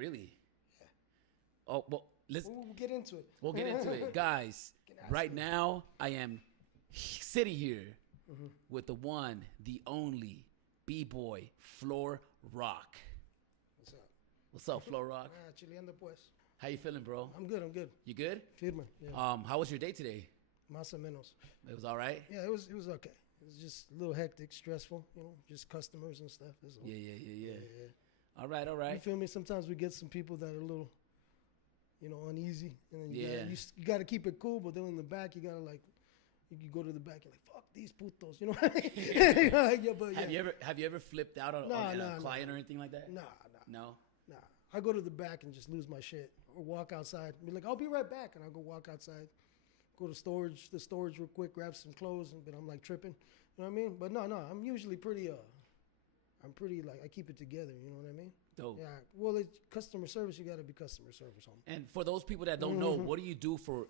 really? Yeah. Oh, well, We'll get into it. We'll get into it. Guys, right now, I am sitting here with the one, the only B-boy, Floor Rock. What's up? What's up, Floor Rock? Chileando pues. How you feeling, bro? I'm good. You good? Firme. Yeah. How was your day today? Más o menos. It was all right? Yeah, it was okay. It was just a little hectic, stressful, just customers and stuff. That's all. Yeah. All right. You feel me? Sometimes we get some people that are a little, uneasy. And then you got to keep it cool, but then in the back, you got to you go to the back, you're like, fuck these putos. You know what I mean? Have you ever flipped out on a client or anything like that? Nah. I go to the back and just lose my shit or walk outside. Be like, I'll be right back. And I'll go walk outside, go to the storage real quick, grab some clothes, but I'm like tripping. You know what I mean? But no, I'm usually pretty, I keep it together. You know what I mean? Dope. Yeah. Well, it's customer service. You got to be customer service, homie. And for those people that don't know, what do you do for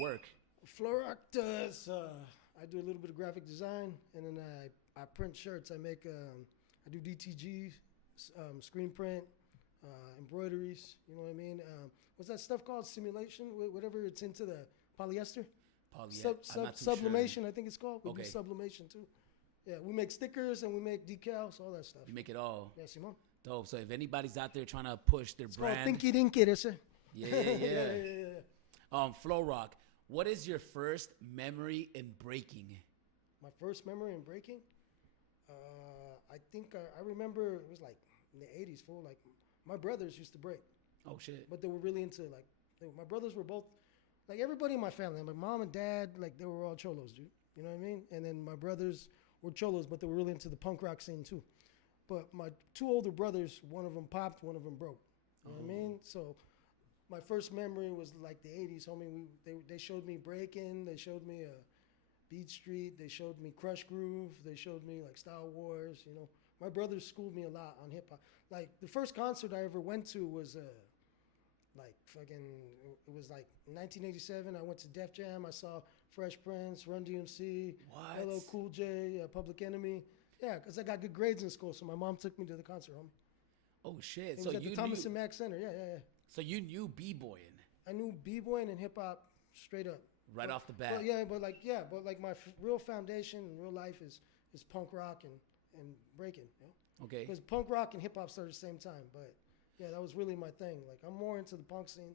work? Florock does, I do a little bit of graphic design, and then I print shirts. I do DTG, screen print, embroideries, you know what I mean? What's that stuff called? Simulation? Whatever it's into the polyester? Sublimation, sure. I think it's called. We do sublimation too. Yeah, we make stickers and we make decals, all that stuff. You make it all? Yeah, Simon. Dope. So if anybody's out there trying to push their brand. It's called Thinky Dinky, that's it. Yeah. Flow Rock, what is your first memory in breaking? My first memory in breaking? I think I remember it was like in the 80s, fool. Like, my brothers used to break. Oh, shit. But they were really into, my brothers were both, everybody in my family, my mom and dad, they were all cholos, dude. You know what I mean? And then my brothers were cholos, but they were really into the punk rock scene, too. But my two older brothers, one of them popped, one of them broke. You know what I mean? So my first memory was the 80s, homie. They showed me breaking. They showed me Beat Street. They showed me Crush Groove. They showed me, Style Wars, My brothers schooled me a lot on hip-hop. The first concert I ever went to was, it was 1987. I went to Def Jam. I saw Fresh Prince, Run DMC, LL Cool J, Public Enemy. Yeah, because I got good grades in school, so my mom took me to the concert, homie. Oh, shit. It was at the Thomas and Mack Center. Yeah. So you knew b-boying? I knew b-boying and hip-hop straight up. Right off the bat? But my real foundation in real life is punk rock and breaking. Okay. Because punk rock and hip-hop started at the same time. But, yeah, that was really my thing. I'm more into the punk scene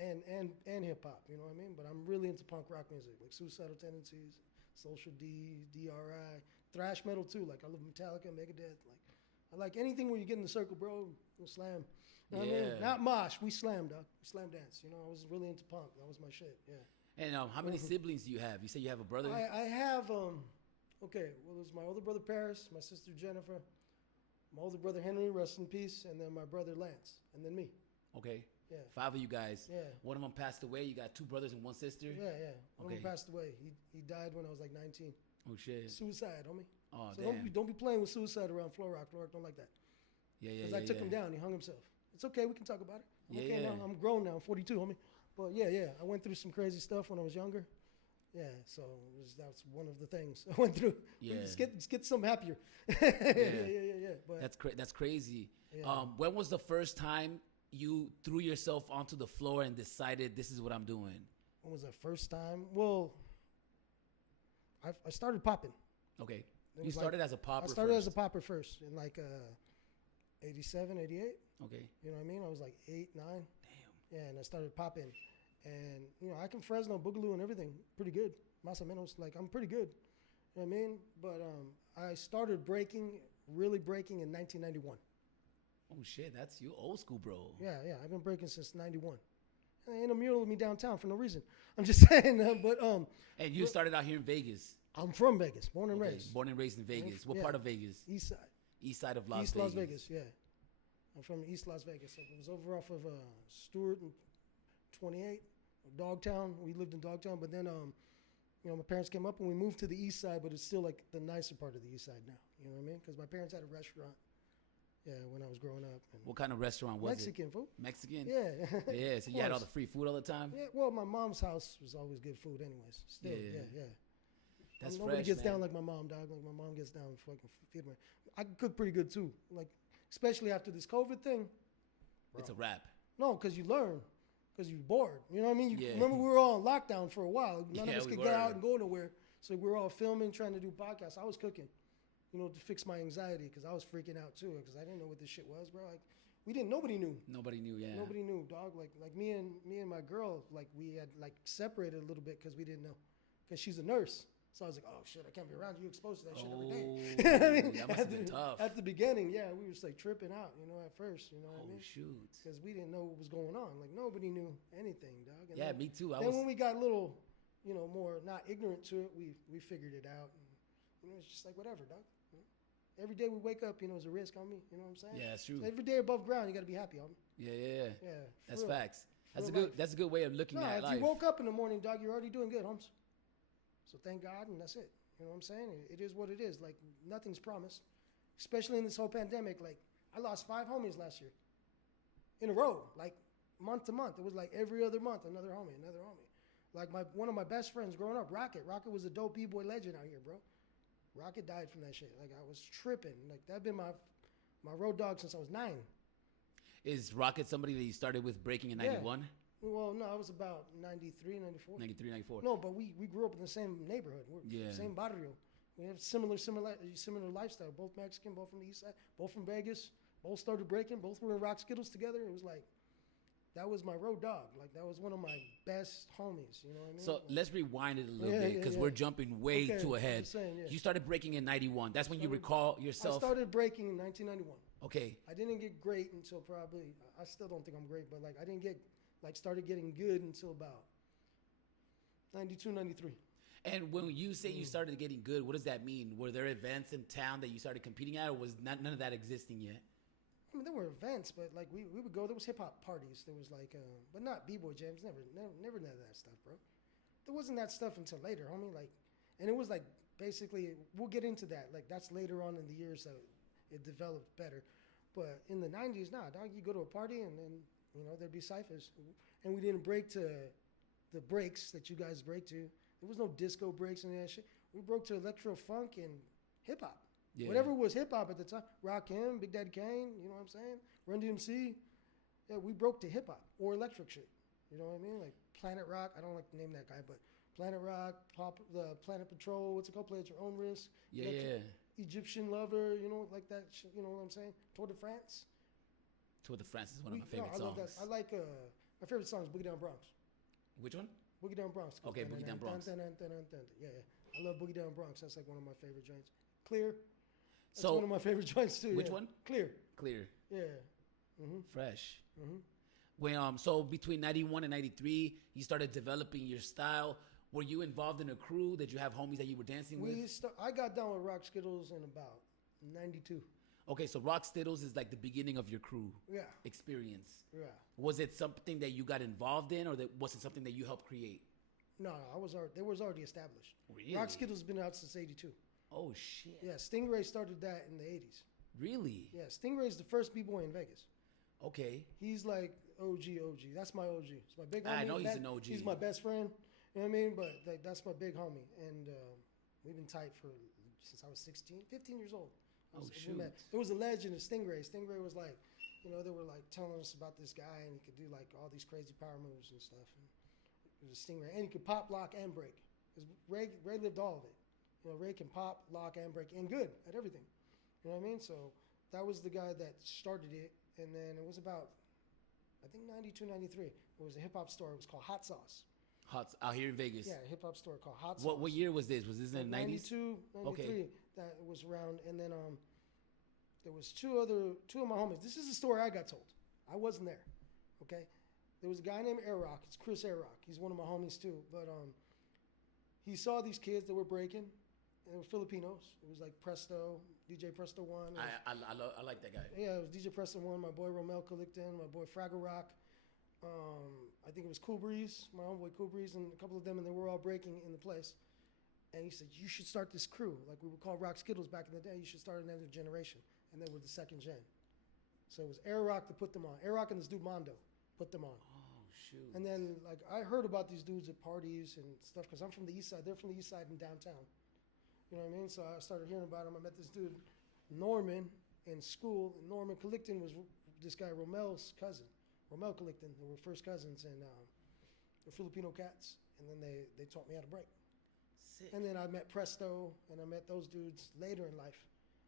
and hip-hop, you know what I mean? But I'm really into punk rock music, Suicidal Tendencies, Social D, DRI, thrash metal, too. I love Metallica, Megadeth. I like anything where you get in the circle, bro, slam. You know what I mean? Not mosh. We slam, dog. We slam dance. I was really into punk. That was my shit, yeah. And how many siblings do you have? You say you have a brother? I have, there's my older brother, Paris, my sister, Jennifer, my older brother, Henry, rest in peace, and then my brother, Lance, and then me. Okay. Yeah. 5 of you guys. Yeah. One of them passed away. You got 2 brothers and 1 sister? Yeah. One of them passed away. He died when I was 19. Oh, shit. Suicide, homie. Oh, so damn. Don't be playing with suicide around Flow Rock. Flow Rock don't like that. Yeah. Because I took him down. He hung himself. It's okay. We can talk about it. I'm okay now. I'm grown now. I'm 42, homie. But yeah. I went through some crazy stuff when I was younger. Yeah, so that's one of the things I went through. Yeah. Let's get some happier. Yeah. But that's crazy. Yeah. When was the first time you threw yourself onto the floor and decided this is what I'm doing? When was the first time? Well, I started popping. Okay. You started as a popper I started first. as a popper first in 87, 88. Okay. You know what I mean? I was 8, 9. Damn. Yeah, and I started popping. And, I can Fresno, Boogaloo, and everything pretty good. Más o menos, I'm pretty good. You know what I mean? But I started really breaking in 1991. Oh, shit. That's you old school, bro. Yeah. I've been breaking since 91. And ain't a mural of me downtown for no reason. I'm just saying. And you started out here in Vegas. I'm from Vegas, born and raised. Born and raised in Vegas. What part of Vegas? East side. East side of Las Vegas. East Las Vegas, yeah. I'm from East Las Vegas. It was over off of Stewart and 28, Dogtown. We lived in Dogtown, but then, my parents came up and we moved to the east side, but it's still the nicer part of the east side now. You know what I mean? Because my parents had a restaurant. Yeah, when I was growing up. And what kind of restaurant was Mexican it? food. Mexican? Yeah. Yeah, so you had all the free food all the time? Yeah, well, my mom's house was always good food anyways. Still, yeah. That's Nobody fresh, gets man. down like my mom, dog. My mom gets down fucking feed me. I can cook pretty good too. Especially after this COVID thing. bro. It's a wrap. No, because you learn. Because you're bored. You know what I mean? Yeah. Remember, we were all in lockdown for a while. None of us we could get out were. and go nowhere. So we were all filming, trying to do podcasts. I was cooking, to fix my anxiety because I was freaking out too because I didn't know what this shit was, bro. Like, nobody knew. Nobody knew, yeah. Nobody knew, dog. Like me and my girl, like we had like separated a little bit because we didn't know, because she's a nurse. So I was like, oh shit, I can't be around you. Exposed to that shit every day. You know what I mean? That must have been tough. At the beginning, yeah, we were just like tripping out, at first, what I mean? Shoot. Because we didn't know what was going on. Like nobody knew anything, dog. And Yeah, then, me too. Then when we got a little, more not ignorant to it, we figured it out. And, it's just like whatever, dog. Every day we wake up, is a risk on me. You know what I'm saying? Yeah, that's true. So every day above ground, you got to be happy on me. Yeah. Yeah. That's real. facts. For That's real a good way of looking at if life. you woke up in the morning, dog, you're already doing good, Holmes. So thank God, and that's it. You know what I'm saying? It is what it is. Like, nothing's promised, especially in this whole pandemic. Like, I lost 5 homies last year in a row, like month to month. It was like every other month, another homie. Like one of my best friends growing up, Rocket. Rocket was a dope B-boy legend out here, bro. Rocket died from that shit. Like, I was tripping. Like, that been my road dog since I was 9. Is Rocket somebody that you started with breaking in 91? Well, no, I was about 93, 94. 93, 94. No, but we grew up in the same neighborhood. Yeah. Same barrio. We have similar lifestyle. Both Mexican, both from the east side, both from Vegas. Both started breaking. Both were in Rocksteady together. It was like, that was my road dog. Like, that was one of my best homies. You know what I mean? So let's rewind it a little bit because we're jumping way too ahead. Saying, You started breaking in 91. That's when you recall yourself. I started breaking in 1991. Okay. I didn't get great until probably, I still don't think I'm great, but like I didn't get, started getting good until about 92, 93. And when you say you started getting good, what does that mean? Were there events in town that you started competing at, or was none of that existing yet? I mean, there were events, but like we would go. There was hip hop parties. There was like, but not b-boy jams. Never none of that stuff, bro. There wasn't that stuff until later, homie. Like, and it was like basically we'll get into that. Like that's later on in the years that it developed better. But in the 90s, nah, dog. You go to a party and then there'd be ciphers, and we didn't break to the breaks that you guys break to. There was no disco breaks and that shit. We broke to electro funk and hip hop. Yeah. Whatever was hip hop at the time. Rakim, Big Daddy Kane, you know what I'm saying? Run DMC. Yeah, we broke to hip hop or electric shit. You know what I mean? Like Planet Rock. I don't like to name that guy, but Planet Rock, the Planet Patrol. What's it called? Play at your own risk. Yeah. Egyptian Lover. Like that shit. You know what I'm saying? Tour de France. Tour de France is one of my favorite songs. I love that. I like my favorite song is Boogie Down Bronx. Which one? Boogie Down Bronx. Okay, Boogie Down Bronx. Yeah. I love Boogie Down Bronx. That's like one of my favorite joints. Clear. That's one of my favorite joints too. Which one? Clear. Yeah. Mm-hmm. Fresh. Mm-hmm. When so between 91 and 93, you started developing your style. Were you involved in a crew? Did you have homies that you were dancing with? I got down with Rock Skittles in about 92. Okay, so Rocksteady is like the beginning of your crew experience. Yeah. Was it something that you got involved in, or was it something that you helped create? No, they was already established. Really? Rocksteady's been out since 82. Oh, shit. Yeah, Stingray started that in the 80s. Really? Yeah, Stingray's the first B-boy in Vegas. Okay. He's like OG. That's my OG. It's my big homie. I know he's an OG. He's my best friend. You know what I mean? But that's my big homie. And we've been tight since I was 15 years old. Shoot. It was a legend of Stingray. Stingray was like, they were like telling us about this guy, and he could do like all these crazy power moves and stuff. And it was a Stingray, and he could pop, lock, and break. Because Ray lived all of it. Ray can pop, lock, and break, and good at everything. You know what I mean? So that was the guy that started it, and then it was about, I think 92, 93. It was a hip hop store. It was called Hot Sauce. Out here in Vegas. Yeah, a hip hop store called Hot Sauce. What year was this? Was this in the 90s? 92, 93. Okay. That was around, and then there was two of my homies. This is the story I got told. I wasn't there. Okay, there was a guy named Air Rock. It's Chris Air Rock. He's one of my homies too. But he saw these kids that were breaking, and they were Filipinos. It was like Presto, DJ Presto One. I like that guy. Yeah, it was DJ Presto One. My boy Romel Collicton. My boy Fraggle Rock. I think it was Cool Breeze, my homeboy Cool Breeze, and a couple of them, and they were all breaking in the place. And he said, you should start this crew. Like we would call Rock Skittles back in the day. You should start another generation. And they were the second gen. So it was Air Rock that put them on. Air Rock and this dude Mondo put them on. Oh, shoot. And then like I heard about these dudes at parties and stuff because I'm from the east side. They're from the east side in downtown. You know what I mean? So I started hearing about them. I met this dude, Norman, in school. Norman Collicton was this guy Romel's cousin, Romel Collecting. They were first cousins, and they're Filipino cats. And then they taught me how to break. Sick. And then I met Presto, and I met those dudes later in life.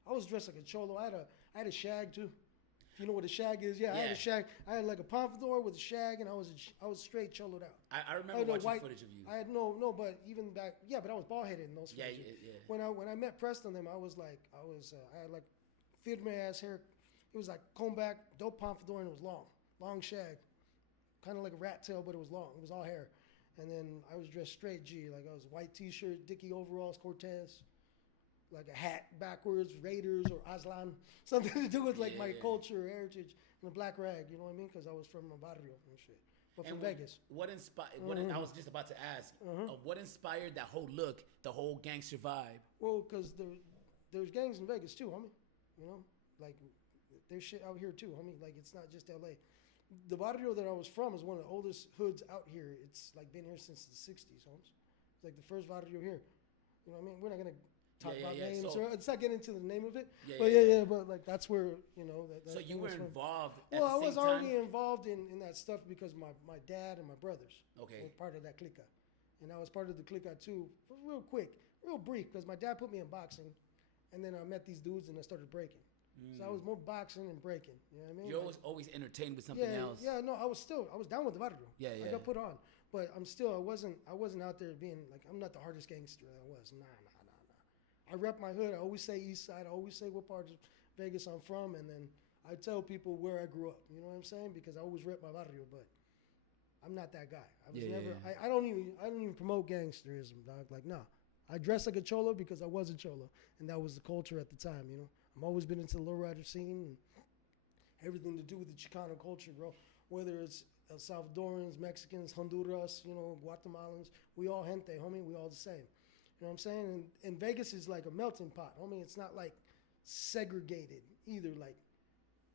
I was dressed like a cholo. I had a shag too. If you know what a shag is, I had a shag. I had like a pompadour with a shag, and I was straight choloed out. I remember watching footage of you. I had no, but even back, but I was bald headed in those footage. Yeah. When I met Presto and them, I had like firme ass hair. It was like comb back, dope pompadour, and it was long shag, kind of like a rat tail, but it was long. It was all hair. And then I was dressed straight G, like I was white T-shirt, Dickie overalls, Cortez, like a hat backwards, Raiders or Aslan, something to do with like my culture, heritage, and a black rag. You know what I mean? Because I was from barrio and shit, but from Vegas. What inspired? I was just about to ask. What inspired that whole look, the whole gangster vibe? Well, because there's gangs in Vegas too, homie. You know, like there's shit out here too, homie. Like it's not just L.A. The barrio that I was from is one of the oldest hoods out here. It's like been here since the 60s, homes. It's like the first barrio here. You know what I mean? We're not going to talk about names. So it's not getting into the name of it. But like that's where, you know. So you were involved at the same time? Well, I was already involved in that stuff because my dad and my brothers were part of that clica. And I was part of the clica too, real quick, real brief, because my dad put me in boxing. And then I met these dudes and I started breaking. So I was more boxing and breaking. You know what I mean? You're always entertained with something else. Yeah, no, I was down with the barrio. Yeah. I got put on, but I wasn't out there being like, I'm not the hardest gangster I was. Nah. I rep my hood. I always say East Side. I always say what part of Vegas I'm from, and then I tell people where I grew up. You know what I'm saying? Because I always rep my barrio, but I'm not that guy. I was never. I don't even promote gangsterism, dog. Like, nah. I dress like a cholo because I was a cholo, and that was the culture at the time. You know. I've always been into the lowrider scene and everything to do with the Chicano culture, bro. Whether it's El Salvadorans, Mexicans, Honduras, you know, Guatemalans, we all gente, homie. We all the same. You know what I'm saying? And Vegas is like a melting pot, homie. It's not like segregated either. Like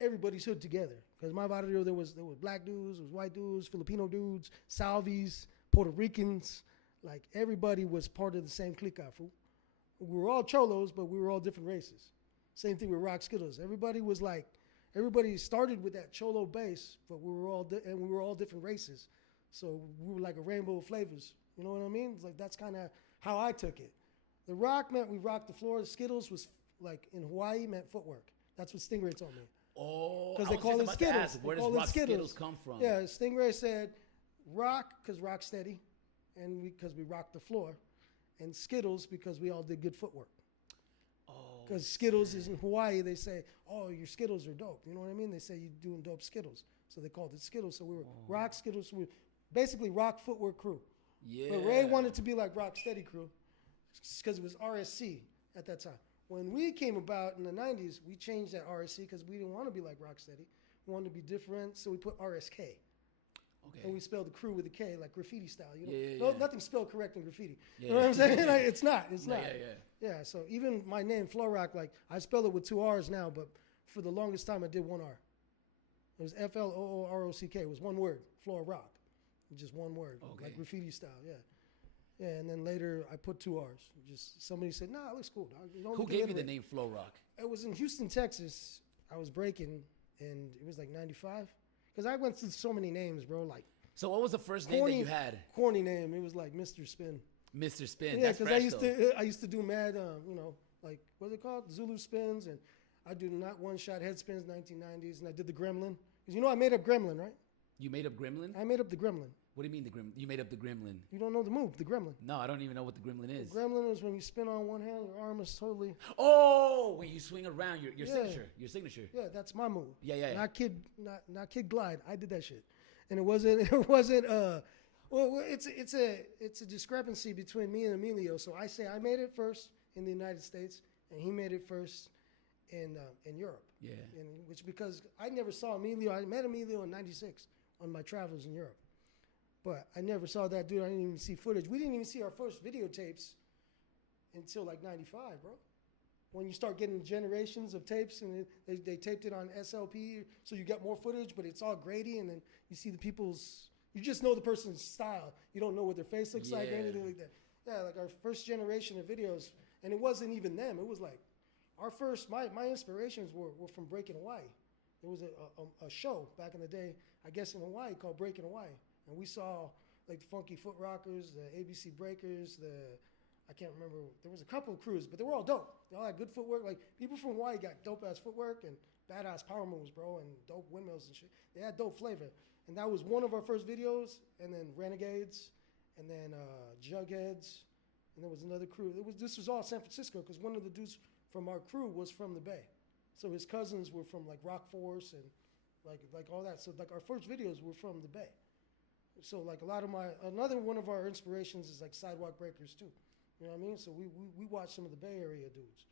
everybody's hood together. Because my barrio, there was black dudes, there was white dudes, Filipino dudes, Salvis, Puerto Ricans. Like everybody was part of the same clique, fool. We were all cholos, but we were all different races. Same thing with Rock Skittles. Everybody started with that cholo base, but we were all different races. So we were like a rainbow of flavors. You know what I mean? It's like that's kind of how I took it. The rock meant we rocked the floor. The Skittles was like in Hawaii meant footwork. That's what Stingray told me. Oh, because they call it Skittles. Where does Rock Skittles come from? Yeah, Stingray said rock because Rocksteady, and because we rocked the floor, and Skittles because we all did good footwork. Because Skittles is in Hawaii, they say, oh, your Skittles are dope. You know what I mean? They say you're doing dope Skittles. So they called it Skittles. So we were Rock Skittles. We were basically Rock Footwork Crew. Yeah. But Ray wanted to be like Rocksteady Crew because it was RSC at that time. When we came about in the 90s, we changed that RSC because we didn't want to be like Rocksteady. We wanted to be different, so we put RSK. Okay. And we spelled the crew with a K, like graffiti style. You know, nothing's spelled correct in graffiti. You know what I'm saying? Like, it's not. Yeah. So even my name, Florock, like I spell it with 2 R's now, but for the longest time I did 1 R. It was Floorock. It was one word, Florock. Just one word, like graffiti style. Yeah. And then later I put 2 R's. Just somebody said, "Nah, it looks cool, dog." Who gave you the name Florock? It was in Houston, Texas. I was breaking, and it was like 95. Because I went through so many names, bro. Like, so what was the first name that you had? Corny name. It was like Mr. Spin. Mr. Spin. Yeah, because I used to do mad, like what's it called? Zulu spins, and I do not one-shot head spins, 1990s, and I did the Gremlin. Because I made up Gremlin, right? You made up Gremlin? I made up the Gremlin. What do you mean the Gremlin? You made up the Gremlin? You don't know the move, the Gremlin. No, I don't even know what the Gremlin is. The Gremlin is when you spin on one hand, your arm is totally. Oh, when you swing around your signature. Your signature. Yeah, that's my move. Yeah. Not kid glide. I did that shit, and it wasn't. Well, it's a discrepancy between me and Emilio. So I say I made it first in the United States, and he made it first in Europe. Yeah. Which because I never saw Emilio. I met Emilio in '96 on my travels in Europe. But I never saw that dude. I didn't even see footage. We didn't even see our first videotapes until like 95, bro. When you start getting generations of tapes and they taped it on SLP, so you get more footage, but it's all grainy, and then you see you just know the person's style. You don't know what their face looks like or anything like that. Yeah, like our first generation of videos, and it wasn't even them. It was like my inspirations were from breaking Hawaii. There was a show back in the day, I guess in Hawaii, called Breaking Hawaii, and we saw like the Funky Foot Rockers, the ABC Breakers, I can't remember. There was a couple of crews, but they were all dope. They all had good footwork. Like people from Hawaii got dope ass footwork and badass power moves, bro, and dope windmills and shit. They had dope flavor, and that was one of our first videos. And then Renegades, and then Jugheads, and there was another crew. This was all San Francisco because one of the dudes from our crew was from the Bay, so his cousins were from like Rock Force and like all that. So like our first videos were from the Bay. So like another one of our inspirations is like Sidewalk Breakers too. You know what I mean? So we watch some of the Bay Area dudes.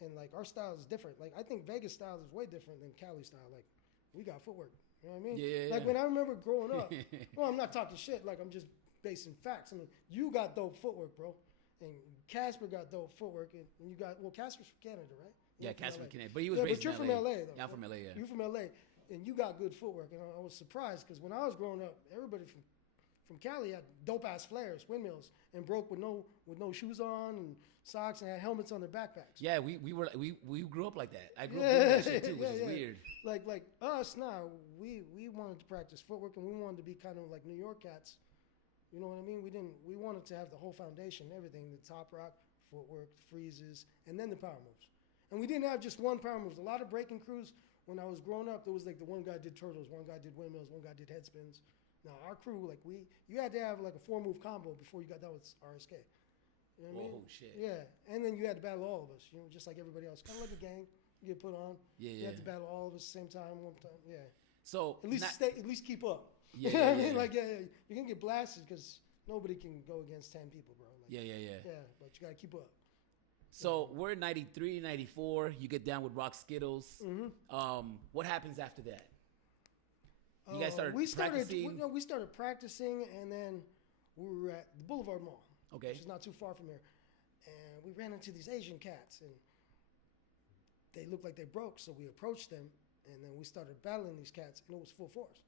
And like our style is different. Like I think Vegas style is way different than Cali style. Like we got footwork. You know what I mean? Yeah. Like when I remember growing up, well, I'm not talking shit. Like I'm just basing facts. I mean, you got dope footwork, bro. And Casper got dope footwork. And you got, Casper's from Canada, right? Yeah, Casper from Canada. But he was raised in LA. But you're from LA, though. Yeah, I'm from LA, yeah. You're from LA. And you got good footwork. And I was surprised because when I was growing up, everybody from Cali had dope ass flares, windmills, and broke with no shoes on and socks and had helmets on their backpacks. Yeah, we grew up like that. I grew up doing that shit too, which is weird. Like us now, we wanted to practice footwork and we wanted to be kind of like New York cats. You know what I mean? We wanted to have the whole foundation, everything, the top rock, footwork, freezes, and then the power moves. And we didn't have just one power moves. A lot of breaking crews, when I was growing up, there was like the one guy did turtles, one guy did windmills, one guy did head spins. Now our crew, like you had to have like a 4-move combo before you got done with RSK. You know what I mean? Oh shit. Yeah, and then you had to battle all of us, just like everybody else, kind of like a gang. You get put on. Yeah, You had to battle all of us at the same time, one time. Yeah. So at least keep up. Yeah, you know what I mean? yeah. Like you're gonna get blasted because nobody can go against 10 people, bro. Like, Yeah. Yeah, but you gotta keep up. So we're in 93, 94. You get down with Rock Skittles. Mm-hmm. What happens after that? You guys started practicing? We started practicing, and then we were at the Boulevard Mall, Okay. which is not too far from here. And we ran into these Asian cats, and they looked like they broke, so we approached them, and then we started battling these cats, and it was full force.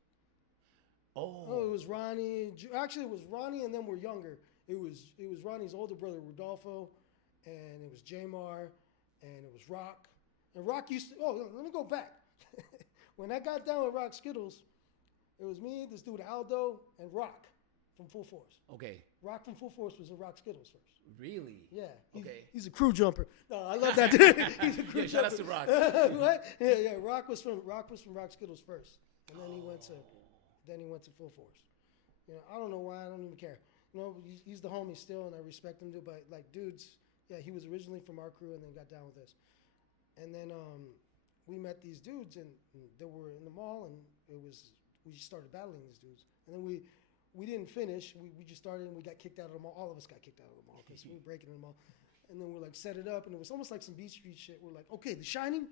Oh, it was Ronnie. Actually, it was Ronnie, and then we're younger. It was Ronnie's older brother, Rodolfo, and it was Jamar, and it was Rock. And Rock used to, let me go back. When I got down with Rock Skittles, it was me, this dude Aldo, and Rock from Full Force. Okay. Rock from Full Force was in Rock Skittles first. Really? Yeah. Okay. He's a crew jumper. No, I love that dude. He's a crew jumper. Shout out to Rock. What? Yeah. Rock was from Rock Skittles first, and then he went to Full Force. I don't know why. I don't even care. He's the homie still, and I respect him too. But like dudes, yeah, he was originally from our crew, and then got down with us. And then we met these dudes, and they were in the mall, and we just started battling these dudes. And then we didn't finish. We just started, and we got kicked out of the mall. All of us got kicked out of the mall because we were breaking in the mall. And then we're like, set it up, and it was almost like some Beat Street shit. We're like, okay, The Shining.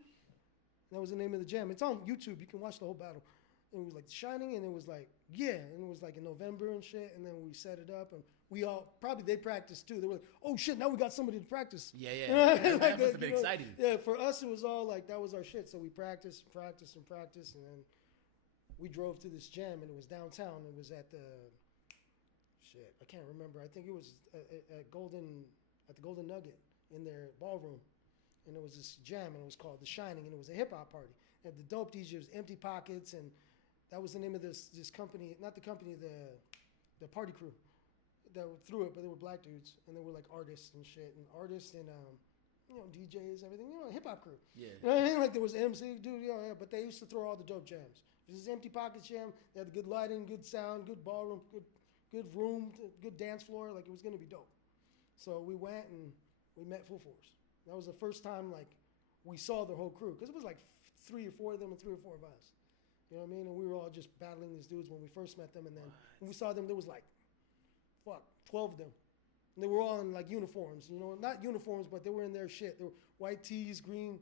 That was the name of the jam. It's on YouTube. You can watch the whole battle. And it was like The Shining, and it was like, yeah. And it was like in November and shit. And then we set it up, and they practiced too. They were like, oh shit, now we got somebody to practice. Yeah. That must have been exciting. Yeah, for us, it was all like, that was our shit. So we practiced, and then we drove to this jam, and it was downtown. It was at I can't remember. I think it was at the Golden Nugget in their ballroom. And it was this jam, and it was called The Shining, and it was a hip-hop party. And the dope DJs, Empty Pockets, and that was the name of this company, not the company, the party crew that threw it, but they were black dudes, and they were like artists and shit, and DJs, everything, hip-hop crew. Yeah. You know what I mean? Like there was MC, dude, but they used to throw all the dope jams. This is Empty Pockets jam. They had the good lighting, good sound, good ballroom, good room, good dance floor. Like it was gonna be dope. So we went and we met Full Force. That was the first time like we saw the whole crew, because it was like 3 or 4 of them and 3 or 4 of us. You know what I mean? And we were all just battling these dudes when we first met them, and then when we saw them, there was like 12 of them. And they were all in like uniforms, not uniforms, but they were in their shit. They were white tees, green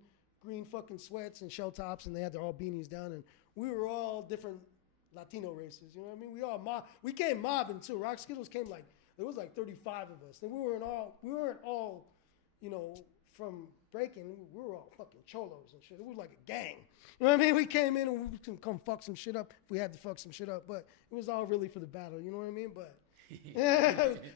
fucking sweats and shell tops, and they had their all beanies down, and we were all different Latino races. You know what I mean? We came mobbing too. Rock Skittles came like, there was like 35 of us. And we weren't all, from breaking. We were all fucking cholos and shit. It was like a gang. You know what I mean? We came in and we can come fuck some shit up if we had to fuck some shit up, but it was all really for the battle. You know what I mean? But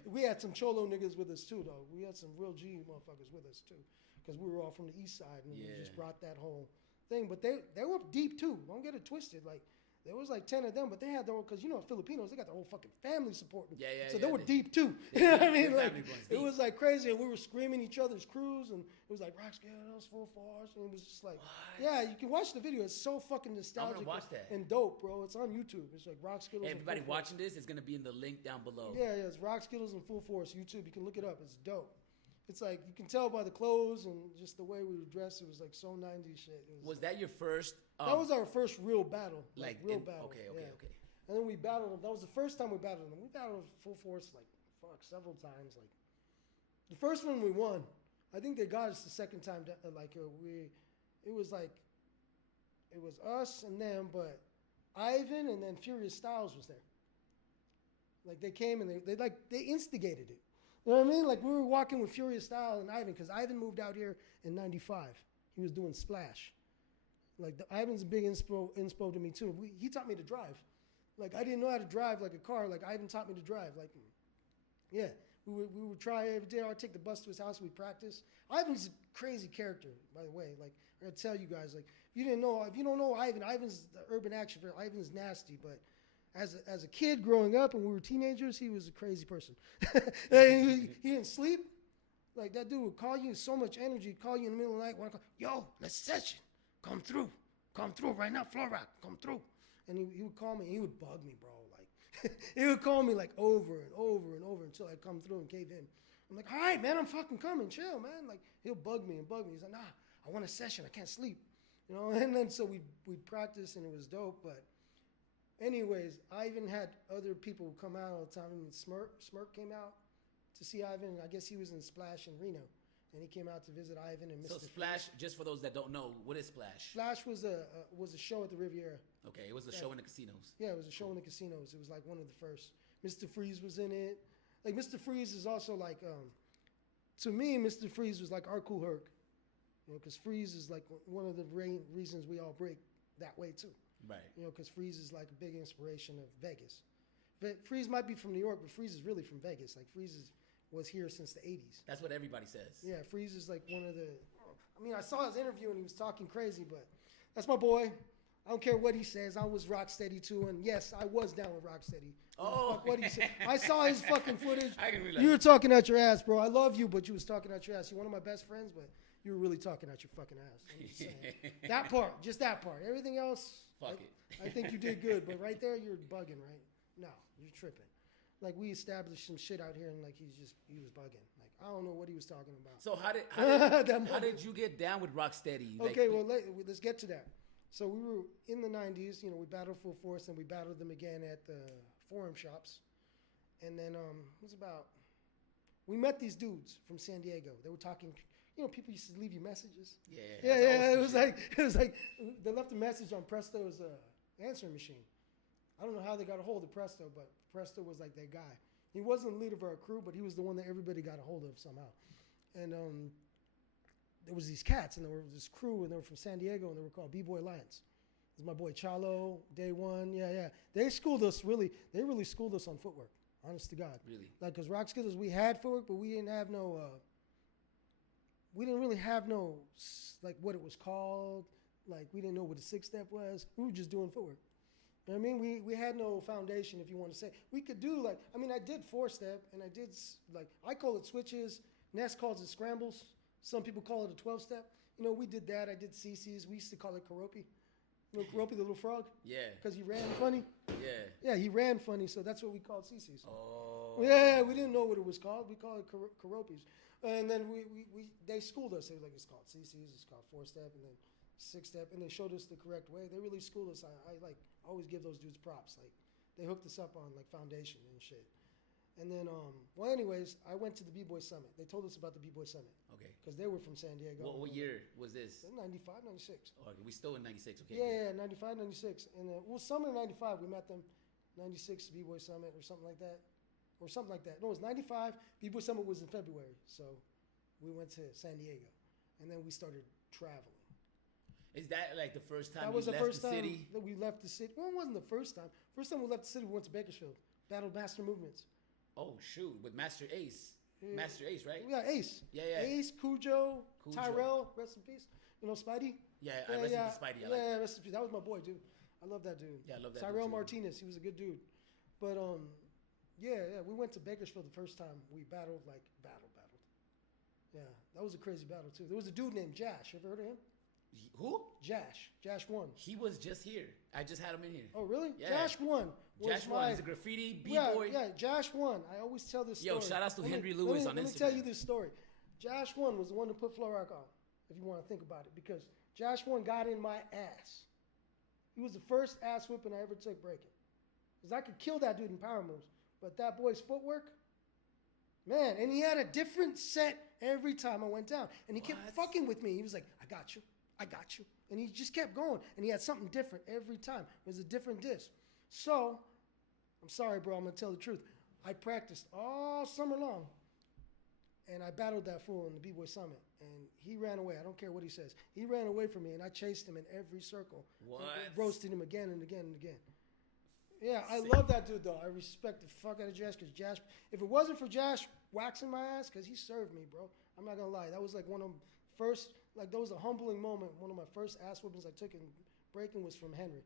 we had some cholo niggas with us too, though. We had some real G motherfuckers with us too, because we were all from the east side, and we just brought that whole thing. But they were deep too. Don't get it twisted. Like there was like 10 of them, but they had their own, because Filipinos, they got their whole fucking family supporting. Yeah. So they were they- deep too. they- You know what I their mean? Like family runs it deep. was like crazy, and we were screaming each other's crews, and it was like Rocksteady, full force, and it was just like, yeah, you can watch the video. It's so fucking nostalgic watch that. and dope, bro. It's on YouTube. It's like Rock Skittles. Hey, and everybody Full Force. watching this is gonna be in the link down below. Yeah, it's Rock Skittles and Full Force YouTube. You can look it up. It's dope. It's like you can tell by the clothes and just the way we were dressed. It was like so 90s shit. Was that your first? That was our first real battle. Real battle. Okay. Yeah. And then we battled them. That was the first time we battled them. We battled Full Force several times. Like the first one we won. I think they got us the second time. It was us and them, but Ivan and then Furious Styles was there. Like they came and they instigated it. You know what I mean? Like we were walking with Furious Styles and Ivan, because Ivan moved out here in '95. He was doing Splash. Like Ivan's a big inspo to me too. He taught me to drive. Like I didn't know how to drive like a car. Like Ivan taught me to drive. Like, yeah, we would try every day. I'd take the bus to his house. We'd practice. Ivan's a crazy character, by the way. Like I gotta tell you guys, like if you don't know Ivan, Ivan's the urban action figure. Ivan's nasty, but as a kid growing up and we were teenagers, he was a crazy person. he didn't sleep. Like that dude would call you with so much energy, call you in the middle of the night, yo, let's session. Come through right now, Floor Rock, come through. And he would call me, he would bug me, bro. Like he would call me like over and over and over until I come through and cave in. I'm like, all right, man, I'm fucking coming, chill, man. Like he'll bug me. He's like, nah, I want a session, I can't sleep. And then so we'd practice and it was dope, but anyways, Ivan had other people come out all the time. I mean, Smirk came out to see Ivan. I guess he was in Splash in Reno, and he came out to visit Ivan and Mr. So Splash, just for those that don't know, what is Splash? Splash was a show at the Riviera. Okay, it was a show in the casinos. Yeah, it was a show in the casinos. It was like one of the first. Mr. Freeze was in it. Like Mr. Freeze is also like, to me, Mr. Freeze was like our Cool Herc, because Freeze is like one of the reasons we all break that way too. Right. Because Freeze is like a big inspiration of Vegas. Freeze might be from New York, but Freeze is really from Vegas. Like Freeze was here since the 80s. That's what everybody says. Yeah, Freeze is like one of the. I mean, I saw his interview and he was talking crazy, but that's my boy. I don't care what he says. I was Rocksteady too, and yes, I was down with Rocksteady. Oh, what he said. I saw his fucking footage. I can realize. You were talking out your ass, bro. I love you, but you was talking out your ass. You're one of my best friends, but you were really talking out your fucking ass. I'm just saying. That part, just that part. Everything else, Fuck it. I think you did good, but right there, you're bugging, right? No, you're tripping. Like we established some shit out here, and like he was bugging. Like I don't know what he was talking about. So how did you get down with Rocksteady? Okay, well let's get to that. So we were in the 90s. We battled Full Force, and we battled them again at the Forum shops, and then it was about. We met these dudes from San Diego. They were talking. People used to leave you messages. Yeah. It was like they left a message on Presto's answering machine. I don't know how they got a hold of Presto, but Presto was like that guy. He wasn't the leader of our crew, but he was the one that everybody got a hold of somehow. And there was these cats, and there was this crew, and they were from San Diego, and they were called B-Boy Lions. This is my boy Chalo, Day One. Yeah. They schooled us really. They really schooled us on footwork. Honest to God. Really? Like, because Rock Skittles, we had footwork, but we didn't have no. We didn't really have no, like, what it was called. Like, we didn't know what a 6-step was. We were just doing footwork. You know what I mean? We had no foundation, if you want to say. We could do, like, I did 4-step, and I did, like, I call it switches. Ness calls it scrambles. Some people call it a 12-step. We did that. I did CCs. We used to call it Karopi. Karopi, the little frog? Yeah. Because he ran funny? Yeah. Yeah, he ran funny, so that's what we called CCs. Oh. Yeah, we didn't know what it was called. We called it Karopis. And then they schooled us. They were like, it's called CCs, it's called 4-step, and then 6-step, and they showed us the correct way. They really schooled us. I always give those dudes props. Like, they hooked us up on like foundation and shit. And then, anyways, I went to the B-Boy Summit. They told us about the B-Boy Summit. Okay. Because they were from San Diego. What year was this? 95, 96. Oh, we still in 96, okay. Yeah, 95, 96. And summer 95, we met them. 96 B-Boy Summit or something like that. No, it was 95. B-Boy Summit was in February. So we went to San Diego. And then we started traveling. Is that like the first time that was you the left first the time city? That we left the city. Well, it wasn't the first time. First time we left the city, we went to Bakersfield. Battled Master Movements. Oh, shoot. With Master Ace. Master Ace, right? Yeah, Ace. Yeah. Ace, Cujo, Tyrell, rest in peace. Spidey. Yeah, I rest in peace, Spidey. Rest in peace. That was my boy, dude. I love that dude. Yeah, I love that Cyril dude, too. Martinez, he was a good dude. But, we went to Bakersfield the first time. We battled. Yeah, that was a crazy battle, too. There was a dude named Jash. You ever heard of him? Who? Jash. Jash won. He was just here. I just had him in here. Oh, really? Yeah. Jash won. Jash won. He's a graffiti B-boy. Yeah, Jash won. I always tell this story. Yo, shout outs to Henry Lewis on Instagram. Let me tell you this story. Jash one was the one to put Flow Rock on, if you want to think about it, because Jash one got in my ass. He was the first ass whipping I ever took breaking. Because I could kill that dude in power moves, but that boy's footwork, man, and he had a different set every time I went down. And he kept fucking with me. He was like, I got you. And he just kept going. And he had something different every time. It was a different disc. So, I'm sorry, bro, I'm going to tell the truth. I practiced all summer long. And I battled that fool in the B-Boy Summit. And he ran away. I don't care what he says. He ran away from me, and I chased him in every circle. What? And roasted him again and again and again. Yeah, I love that dude, though. I respect the fuck out of Jash, because Jash, if it wasn't for Jash waxing my ass, because he served me, bro. I'm not going to lie. That was like one of the first, like, that was a humbling moment. One of my first ass whippings I took in breaking was from Henry.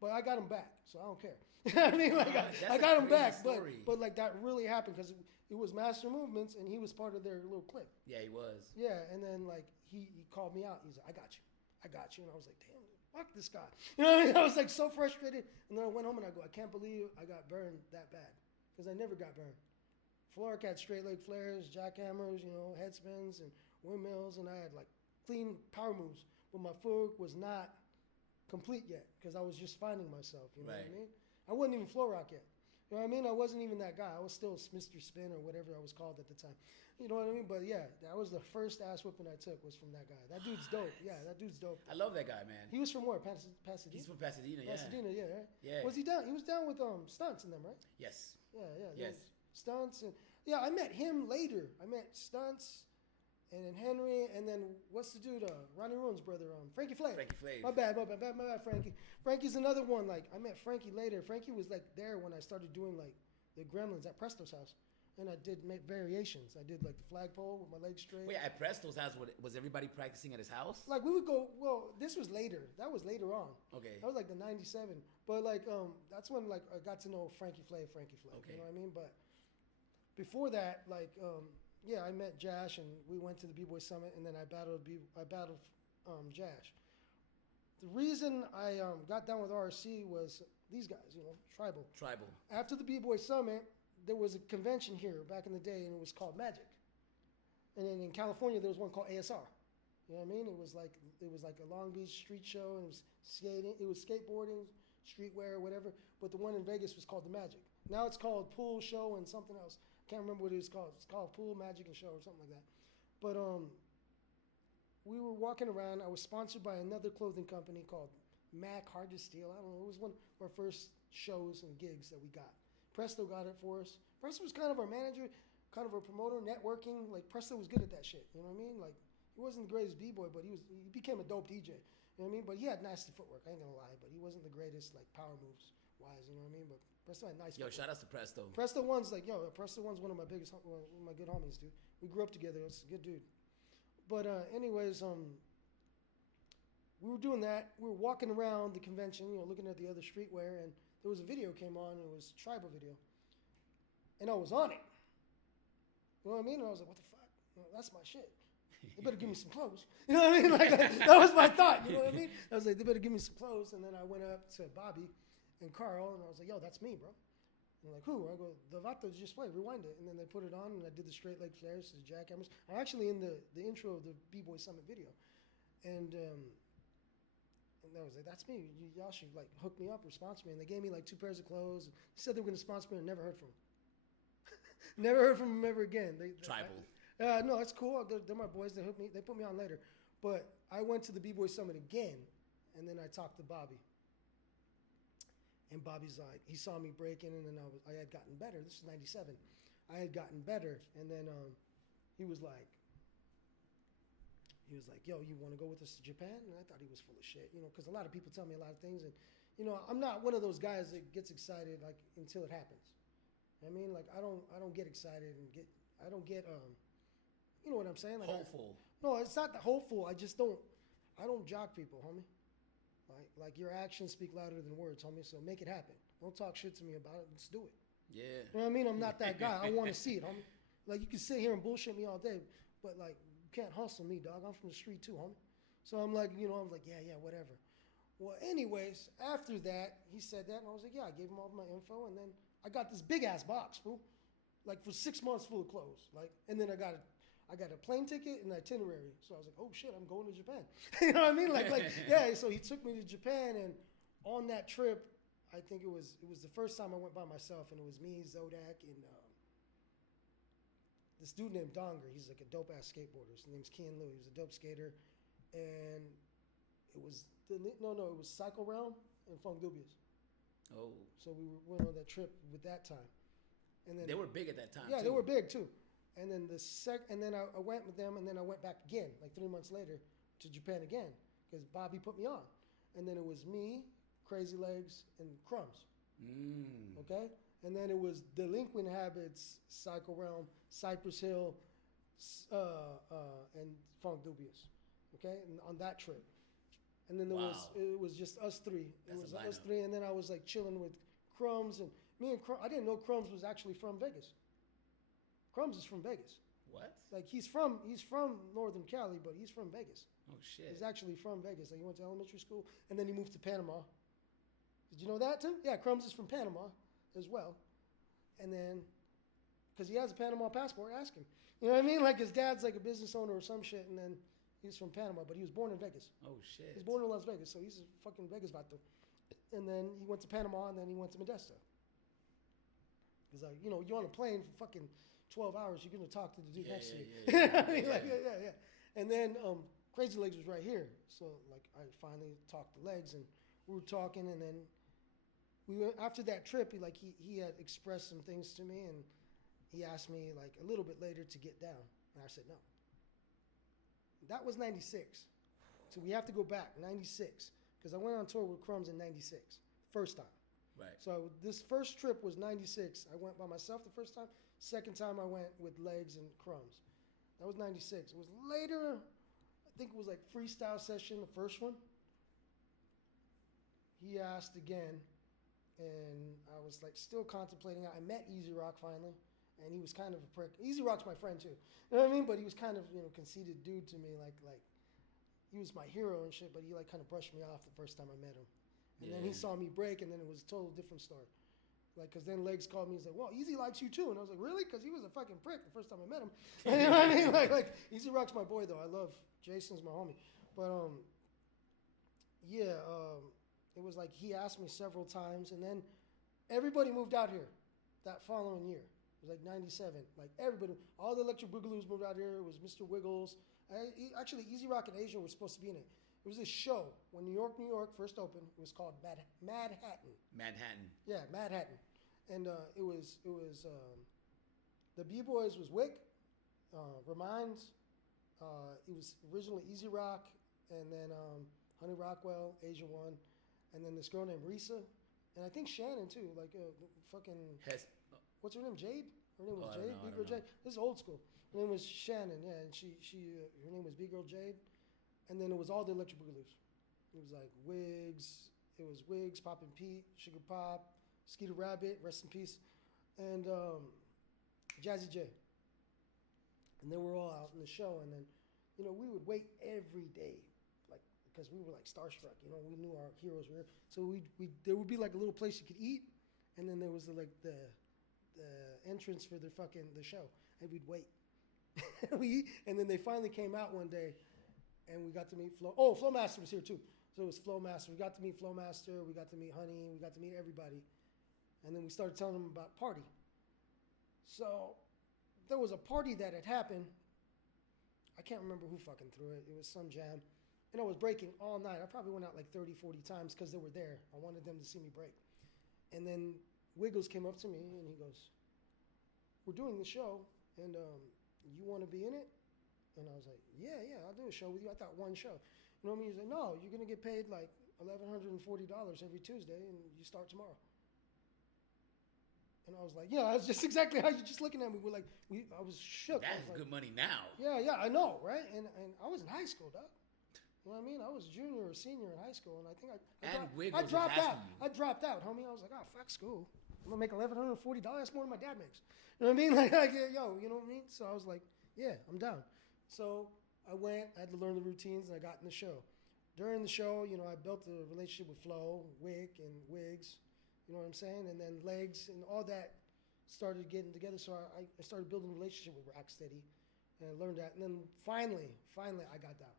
But I got him back, so I don't care. I mean, like, I got him back, but like, that really happened, because it was Master Movements, and he was part of their little clique. Yeah, he was. Yeah, and then, like, he called me out. He's like, I got you. And I was like, damn, fuck this guy. You know what I mean? I was, like, so frustrated. And then I went home, and I go, I can't believe I got burned that bad, because I never got burned. Floric had straight leg flares, jackhammers, head spins, and windmills, and I had, like, clean power moves. But my footwork was not complete yet, because I was just finding myself, you know what I mean? I wasn't even floor rock yet. You know what I mean? I wasn't even that guy. I was still Mr. Spin or whatever I was called at the time. You know what I mean? But yeah, that was the first ass whipping I took was from that guy. That dude's dope. Yeah, that dude's dope. I love that guy, man. He was from where? Pasadena? He's from Pasadena, yeah. Pasadena, yeah, right? Yeah. Was he down? He was down with Stunts in them, right? Yes. Yeah. Yes. Stunts. And yeah, I met him later. I met Stunts and then Henry, and then what's the dude? Ronnie Ruin's brother, Frankie Flav. My bad, Frankie. Frankie's another one. Like, I met Frankie later. Frankie was like there when I started doing like the Gremlins at Presto's house, and I did make variations. I did like the flagpole with my legs straight. Wait, at Presto's house, was everybody practicing at his house? Like, we would go. Well, this was later. That was later on. Okay. That was like the '97. But like, that's when like I got to know Frankie Flav. Okay. You know what I mean? But before that, like, yeah, I met Jash, and we went to the B-Boy Summit, and then I battled Jash. The reason I got down with RC was these guys, Tribal. After the B-Boy Summit, there was a convention here back in the day, and it was called Magic. And then in California, there was one called ASR. You know what I mean? It was like a Long Beach street show, and it was skating, it was skateboarding, streetwear, whatever. But the one in Vegas was called the Magic. Now it's called Pool Show and something else. Can't remember what it was called. It's called Pool Magic and Show or something like that. But we were walking around. I was sponsored by another clothing company called Mac Hard to Steal. I don't know. It was one of our first shows and gigs that we got. Presto got it for us. Presto was kind of our manager, kind of our promoter, networking. Like, Presto was good at that shit. You know what I mean? Like, he wasn't the greatest b-boy, but he became a dope DJ. You know what I mean? But he had nasty footwork. I ain't gonna lie. But he wasn't the greatest, like, power moves wise. You know what I mean? But Presto had nice. Yo, shout outs to Presto. Presto one's one of my biggest, one of my good homies, dude. We grew up together. It's a good dude. But anyways, we were doing that. We were walking around the convention, looking at the other streetwear, and there was a video came on. It was a tribal video, and I was on it. You know what I mean? And I was like, what the fuck? That's my shit. They better give me some clothes. You know what I mean? Like, that was my thought. You know what I mean? I was like, they better give me some clothes. And then I went up to Bobby and Carl, and I was like, yo, that's me, bro. And they're like, who? I go, the Vato just played, rewind it. And then they put it on, and I did the straight leg flares, the jackhammers. I'm actually in the intro of the B-Boy Summit video. And I was like, that's me. Y'all should, like, hook me up or sponsor me. And they gave me, like, 2 pairs of clothes. They said they were going to sponsor me, and never heard from them. Never heard from them ever again. Tribal. No, it's cool. They're my boys. They put me on later. But I went to the B-Boy Summit again, and then I talked to Bobby. And Bobby's like, he saw me breaking, and then I had gotten better. This is '97. I had gotten better, and then he was like, yo, you want to go with us to Japan? And I thought he was full of shit, because a lot of people tell me a lot of things, and I'm not one of those guys that gets excited like until it happens. I mean, like, I don't get excited and I don't get you know what I'm saying? Like, hopeful. No, it's not the hopeful. I just don't. I don't jock people, homie. Like your actions speak louder than words, homie. So make it happen. Don't talk shit to me about it. Let's do it. Yeah. You know what I mean? I'm not that guy. I want to see it, homie. Like, you can sit here and bullshit me all day, but, like, you can't hustle me, dog. I'm from the street, too, homie. So I'm like, you know, I was like, yeah, whatever. Well, anyways, after that, he said that, and I was like, yeah, I gave him all my info, and then I got this big-ass box, fool. Like, for 6 months full of clothes. Like, and then I got a plane ticket and an itinerary. So I was like, oh, shit, I'm going to Japan. You know what I mean? Like, yeah, so he took me to Japan, and on that trip, I think it was the first time I went by myself, and it was me, Zodak, and this dude named Donger. He's like a dope-ass skateboarder. His name's Kian Liu. He was a dope skater. And it was, it was Cycle Realm and Funk Dubious. Oh. So we went on that trip with that time. And then they were big at that time, yeah, too. they were big, too. And then I went with them, and then I went back again, like 3 months later, to Japan again, because Bobby put me on. And then it was me, Crazy Legs, and Crumbs. Okay? And then it was Delinquent Habits, Cycle Realm, Cypress Hill, and Funk Dubious. Okay? And on that trip. And then it was just us three. It was us three, and then I was like chilling with Crumbs, and me and Crumbs, I didn't know Crumbs was actually from Vegas. Crumbs is from Vegas. What? Like he's from Northern Cali, but he's from Vegas. Oh shit. He's actually from Vegas. Like he went to elementary school, and then he moved to Panama. Did you know that too? Yeah, Crumbs is from Panama as well. And then, because he has a Panama passport, ask him. You know what I mean? Like his dad's like a business owner or some shit, and then he's from Panama, but he was born in Vegas. Oh shit. He's born in Las Vegas, so he's a fucking Vegas vato. And then he went to Panama, and then he went to Modesto. He's like, you know, you're on a plane for fucking 12 hours, you're going to talk to the dude next to you. Yeah. And then Crazy Legs was right here. So, like, I finally talked to Legs, and we were talking, and then we went, after that trip, he had expressed some things to me, and he asked me, like, a little bit later to get down. And I said no. That was 96. So we have to go back, 96. Because I went on tour with Crumbs in 96, first time. Right. So this first trip was 96. I went by myself the first time. Second time I went with Legs and Crumbs. That was 96. It was later, I think it was like freestyle session, the first one. He asked again, and I was like still contemplating. I met Easy Rock finally, and he was kind of a prick. Easy Rock's my friend too. You know what I mean? But he was kind of, conceited dude to me, like he was my hero and shit, but he like kind of brushed me off the first time I met him. And then he saw me break, and then it was a total different story. Like, because then Legs called me and said, well, Easy likes you too. And I was like, really? Because he was a fucking prick the first time I met him. You know what I mean? Like Easy Rock's my boy, though. I love Jason's my homie. But, it was like he asked me several times, and then everybody moved out here that following year. It was like 97. Like, everybody, all the Electric Boogaloos moved out here. It was Mr. Wiggles. Actually, Easy Rock and Asia was supposed to be in it. It was this show when New York first opened. It was called Manhattan. Manhattan. Yeah, Manhattan. And it was the B-Boys was Wick, Reminds. It was originally Easy Rock, and then Honey Rockwell, Asia One, and then this girl named Risa, and I think Shannon too. Like what's her name? Jade. Her name was Jade. B-Girl Jade. This is old school. Her name was Shannon. Yeah, and her name was B-Girl Jade. And then it was all the Electric Boogaloos. It was like Wigs. It was Wigs, Poppin' Pete, Sugar Pop, Skeeter Rabbit, rest in peace, and Jazzy J. And they were all out in the show. And then, we would wait every day, like, because we were like starstruck. We knew our heroes were here. So there would be like a little place you could eat, and then there was the entrance for the show, and we'd wait. We eat, and then they finally came out one day. And we got to meet Flo. Oh, Flowmaster was here too. So it was Flowmaster. We got to meet Flowmaster. We got to meet Honey. We got to meet everybody. And then we started telling them about Party. So there was a party that had happened. I can't remember who fucking threw it. It was some jam. And I was breaking all night. I probably went out like 30, 40 times because they were there. I wanted them to see me break. And then Wiggles came up to me and he goes, we're doing the show and you want to be in it? And I was like, yeah, I'll do a show with you. I thought one show. You know what I mean? He's like, no, you're going to get paid like $1,140 every Tuesday, and you start tomorrow. And I was like, yeah, that's just exactly how you're just looking at me. I was shook. That's good money now. Yeah, I know, right? And I was in high school, dog. You know what I mean? I was junior or senior in high school, and I think Wig I was dropped just out. asking you. I dropped out, homie. I was like, oh, fuck school. I'm gonna make $1,140. That's more than my dad makes. You know what I mean? Like, yo, you know what I mean? So I was like, yeah, I'm down. So I went. I had to learn the routines, and I got in the show. During the show, you know, I built a relationship with Flo, Wick, and Wigs. You know what I'm saying? And then Legs and all that started getting together. So I started building a relationship with Rocksteady, and I learned that. And then finally, I got down.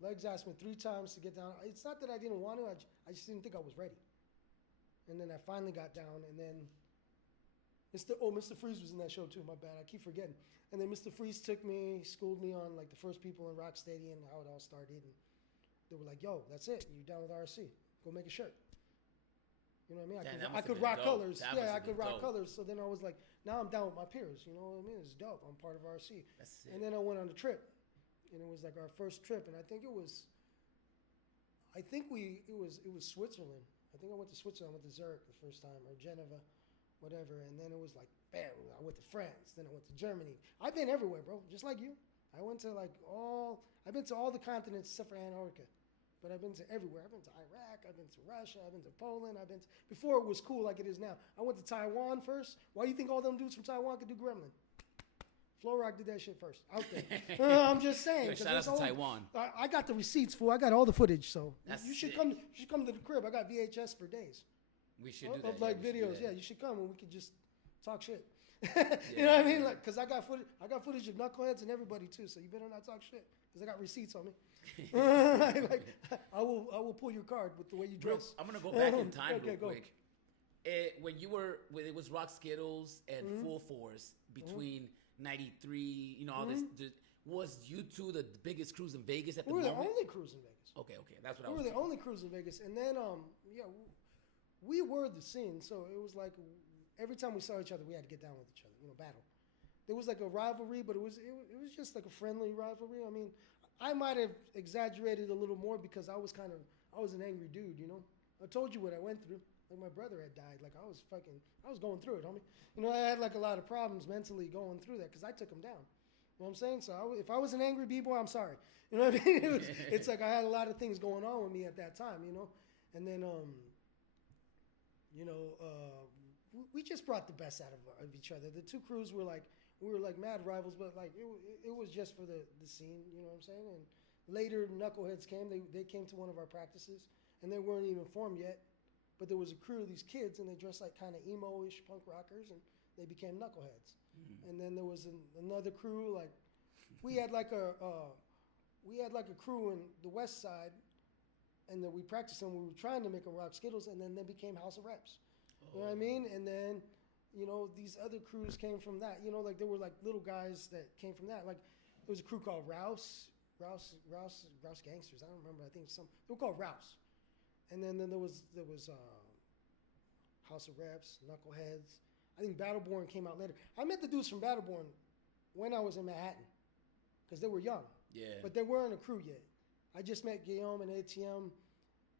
Legs asked me 3 times to get down. It's not that I didn't want to. I just didn't think I was ready. And then I finally got down. And then Mr. Freeze was in that show too. My bad. I keep forgetting. And then Mr. Freeze took me, schooled me on like the first people in Rocksteady and how it all started. And they were like, "Yo, that's it. You down with RC? Go make a shirt." You know what I mean? I could rock colors. Yeah, I could rock colors. So then I was like, now I'm down with my peers. You know what I mean? It's dope. I'm part of RC. That's it. And then I went on a trip, and it was like our first trip, and I think it was Switzerland. I think I went to Switzerland. I went to Zurich the first time, or Geneva, whatever. And then it was like, bam, I went to France. Then I went to Germany. I've been everywhere, bro, just like you. I've been to all the continents except for Antarctica. But I've been to everywhere. I've been to Iraq. I've been to Russia. I've been to Poland. Before it was cool like it is now. I went to Taiwan first. Why do you think all them dudes from Taiwan could do Gremlin? Flo Rock did that shit first. Out there. I'm just saying. Yo, shout out to Taiwan. I got the receipts, fool. I got all the footage. So you should sick. come. You should come to the crib. I got VHS for days. We should do that. Of like videos. Yeah, you should come and we could just talk shit. You know what I mean? Like, cause I got footage of knuckleheads and everybody too. So you better not talk shit, cause I got receipts on me. like, I will pull your card with the way you dress. I'm gonna go back in time real go. quick. When it was Rock Skittles and Full Force between '93. You know all this. Was you two the biggest crews in Vegas at the moment? We were the only crews in Vegas. Okay, that's what we I was. We were the only crews in Vegas, and then we were the scene. So it was like every time we saw each other, we had to get down with each other. You know, battle. There was like a rivalry, but it was just like a friendly rivalry. I mean, I might have exaggerated a little more because I was an angry dude, you know. I told you what I went through. Like my brother had died. Like I was going through it, homie. You know, I had like a lot of problems mentally going through that because I took him down. You know what I'm saying? So if I was an angry b-boy, I'm sorry. You know what I mean? It's like I had a lot of things going on with me at that time, you know. And then, we just brought the best out of each other. The two crews were like, we were like mad rivals, but like it was just for the scene, you know what I'm saying? And later, Knuckleheads came. They came to one of our practices, and they weren't even formed yet. But there was a crew of these kids, and they dressed like kind of emo-ish punk rockers, and they became Knuckleheads. Mm-hmm. And then there was another crew. Like we had like a crew in the West Side, and then we practiced them. We were trying to make them Rock Skittles, and then they became House of Reps. You know what I mean? And then, you know, these other crews came from that. You know, like there were like little guys that came from that. Like there was a crew called Rouse Gangsters. I don't remember. I think they were called Rouse. And then there was House of Reps, Knuckleheads. I think Battleborn came out later. I met the dudes from Battleborn when I was in Manhattan because they were young. Yeah. But they weren't a crew yet. I just met Guillaume and ATM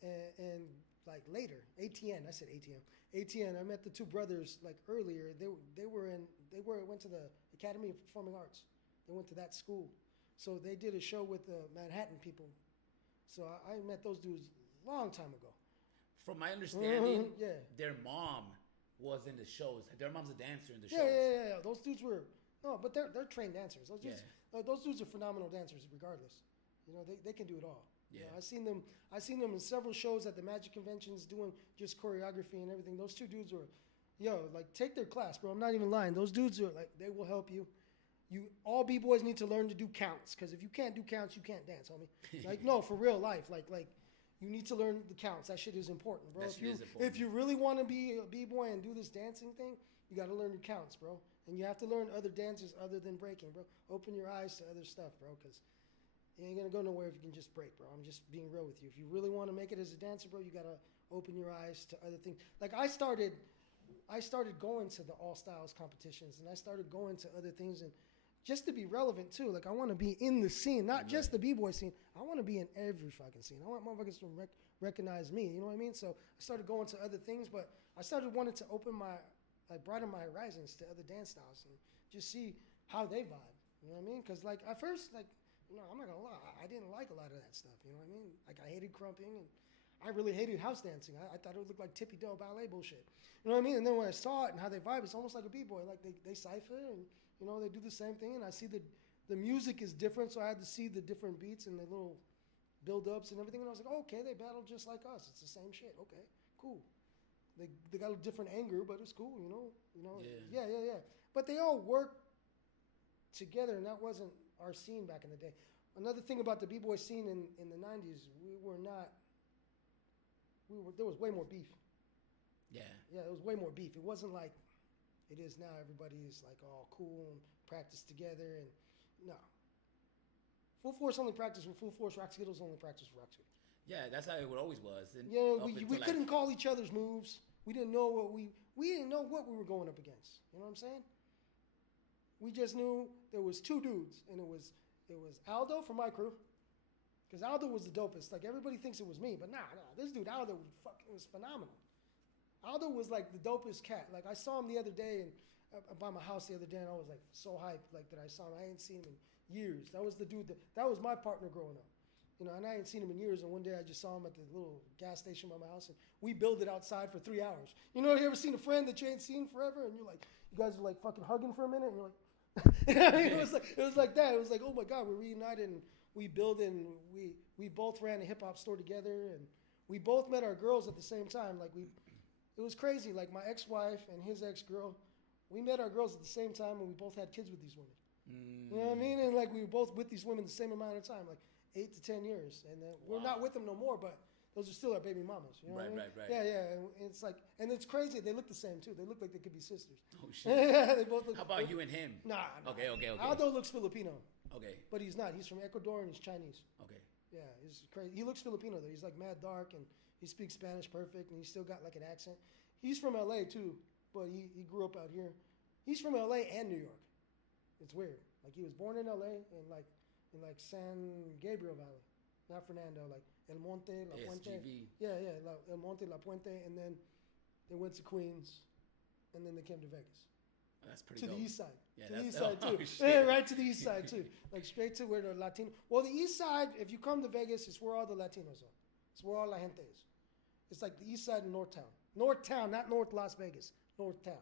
and like later. ATN. I said ATM. ATN. I met the two brothers like earlier. They went to the Academy of Performing Arts. They went to that school. So they did a show with the Manhattan people. So I met those dudes long time ago. From my understanding, their mom was in the shows. Their mom's a dancer in the shows. Yeah. Those dudes were but they're trained dancers. Those dudes are phenomenal dancers, regardless. You know, they can do it all. Yeah, you know, I seen them in several shows at the Magic conventions doing just choreography and everything. Those two dudes were, like take their class, bro. I'm not even lying. Those dudes are like they will help you. All b-boys need to learn to do counts because if you can't do counts, you can't dance, homie. Like no, for real life, like. You need to learn the counts. That shit is important, bro. If you really want to be a b-boy and do this dancing thing, you got to learn your counts, bro. And you have to learn other dances other than breaking, bro. Open your eyes to other stuff, bro, because you ain't going to go nowhere if you can just break, bro. I'm just being real with you. If you really want to make it as a dancer, bro, you got to open your eyes to other things. Like I started going to the All Styles competitions, and I started going to other things and just to be relevant too. Like I want to be in the scene, not just the b-boy scene. I want to be in every fucking scene. I want motherfuckers to recognize me. You know what I mean? So I started going to other things, but I started wanting to broaden my horizons to other dance styles and just see how they vibe. You know what I mean? Because like at first, like I'm not gonna lie. I didn't like a lot of that stuff. You know what I mean? Like I hated crumping, and I really hated house dancing. I thought it would look like tippy toe ballet bullshit. You know what I mean? And then when I saw it and how they vibe, it's almost like a b-boy. Like they cipher and they do the same thing. And I see the music is different, so I had to see the different beats and the little build-ups and everything. And I was like, oh, okay, they battle just like us. It's the same shit. Okay, cool. They got a different anger, but it's cool. Yeah. But they all work together, and that wasn't our scene back in the day. Another thing about the b-boy scene in the 90s, there was way more beef. Yeah, there was way more beef. It wasn't like it is now. Everybody is like all cool and practice together, and no. Full Force only practiced with Full Force. Rock Skittles only practiced with Rock Skittles. Yeah, that's how it always was. And we couldn't call each other's moves. We didn't know what we didn't know what we were going up against. You know what I'm saying? We just knew there was two dudes, and it was Aldo from my crew, because Aldo was the dopest. Like everybody thinks it was me, but nah, this dude Aldo was phenomenal. Aldo was like the dopest cat. Like I saw him the other day and by my house the other day, and I was like so hyped like that I saw him. I hadn't seen him in years. That was the dude that was my partner growing up. And I hadn't seen him in years, and one day I just saw him at the little gas station by my house, and we built it outside for 3 hours. You ever seen a friend that you ain't seen forever, and you're like, you guys are like fucking hugging for a minute, and you're like, it was like that. It was like, oh my God, we're reunited, and we built, and we both ran a hip hop store together, and we both met our girls at the same time. Like it was crazy. Like my ex-wife and his ex-girl, we met our girls at the same time, and we both had kids with these women. You know what I mean? And like we were both with these women the same amount of time, like 8 to 10 years, and we're not with them no more, but those are still our baby mamas. You know what I mean? Right. Yeah. And it's like, and it's crazy. They look the same too. They look like they could be sisters. Oh shit. Yeah, they both look. How about you and him? Nah. Okay. Aldo looks Filipino. Okay. But he's not. He's from Ecuador and he's Chinese. Okay. Yeah, he's crazy. He looks Filipino though. He's like mad dark and he speaks Spanish perfect and he's still got like an accent. He's from LA too, but he grew up out here. He's from LA and New York. It's weird. Like he was born in LA in like San Gabriel Valley. Not Fernando, like El Monte, La Puente. SGV. Yeah, El Monte, La Puente, and then they went to Queens, and then they came to Vegas. That's pretty to dope. the east side. Yeah, to the east side too. Yeah, right to the east side too. Like straight to where the Latino. Well, the east side, if you come to Vegas, it's where all the Latinos are. It's where all la gente is. It's like the east side of Northtown. Northtown, not North Las Vegas. Northtown.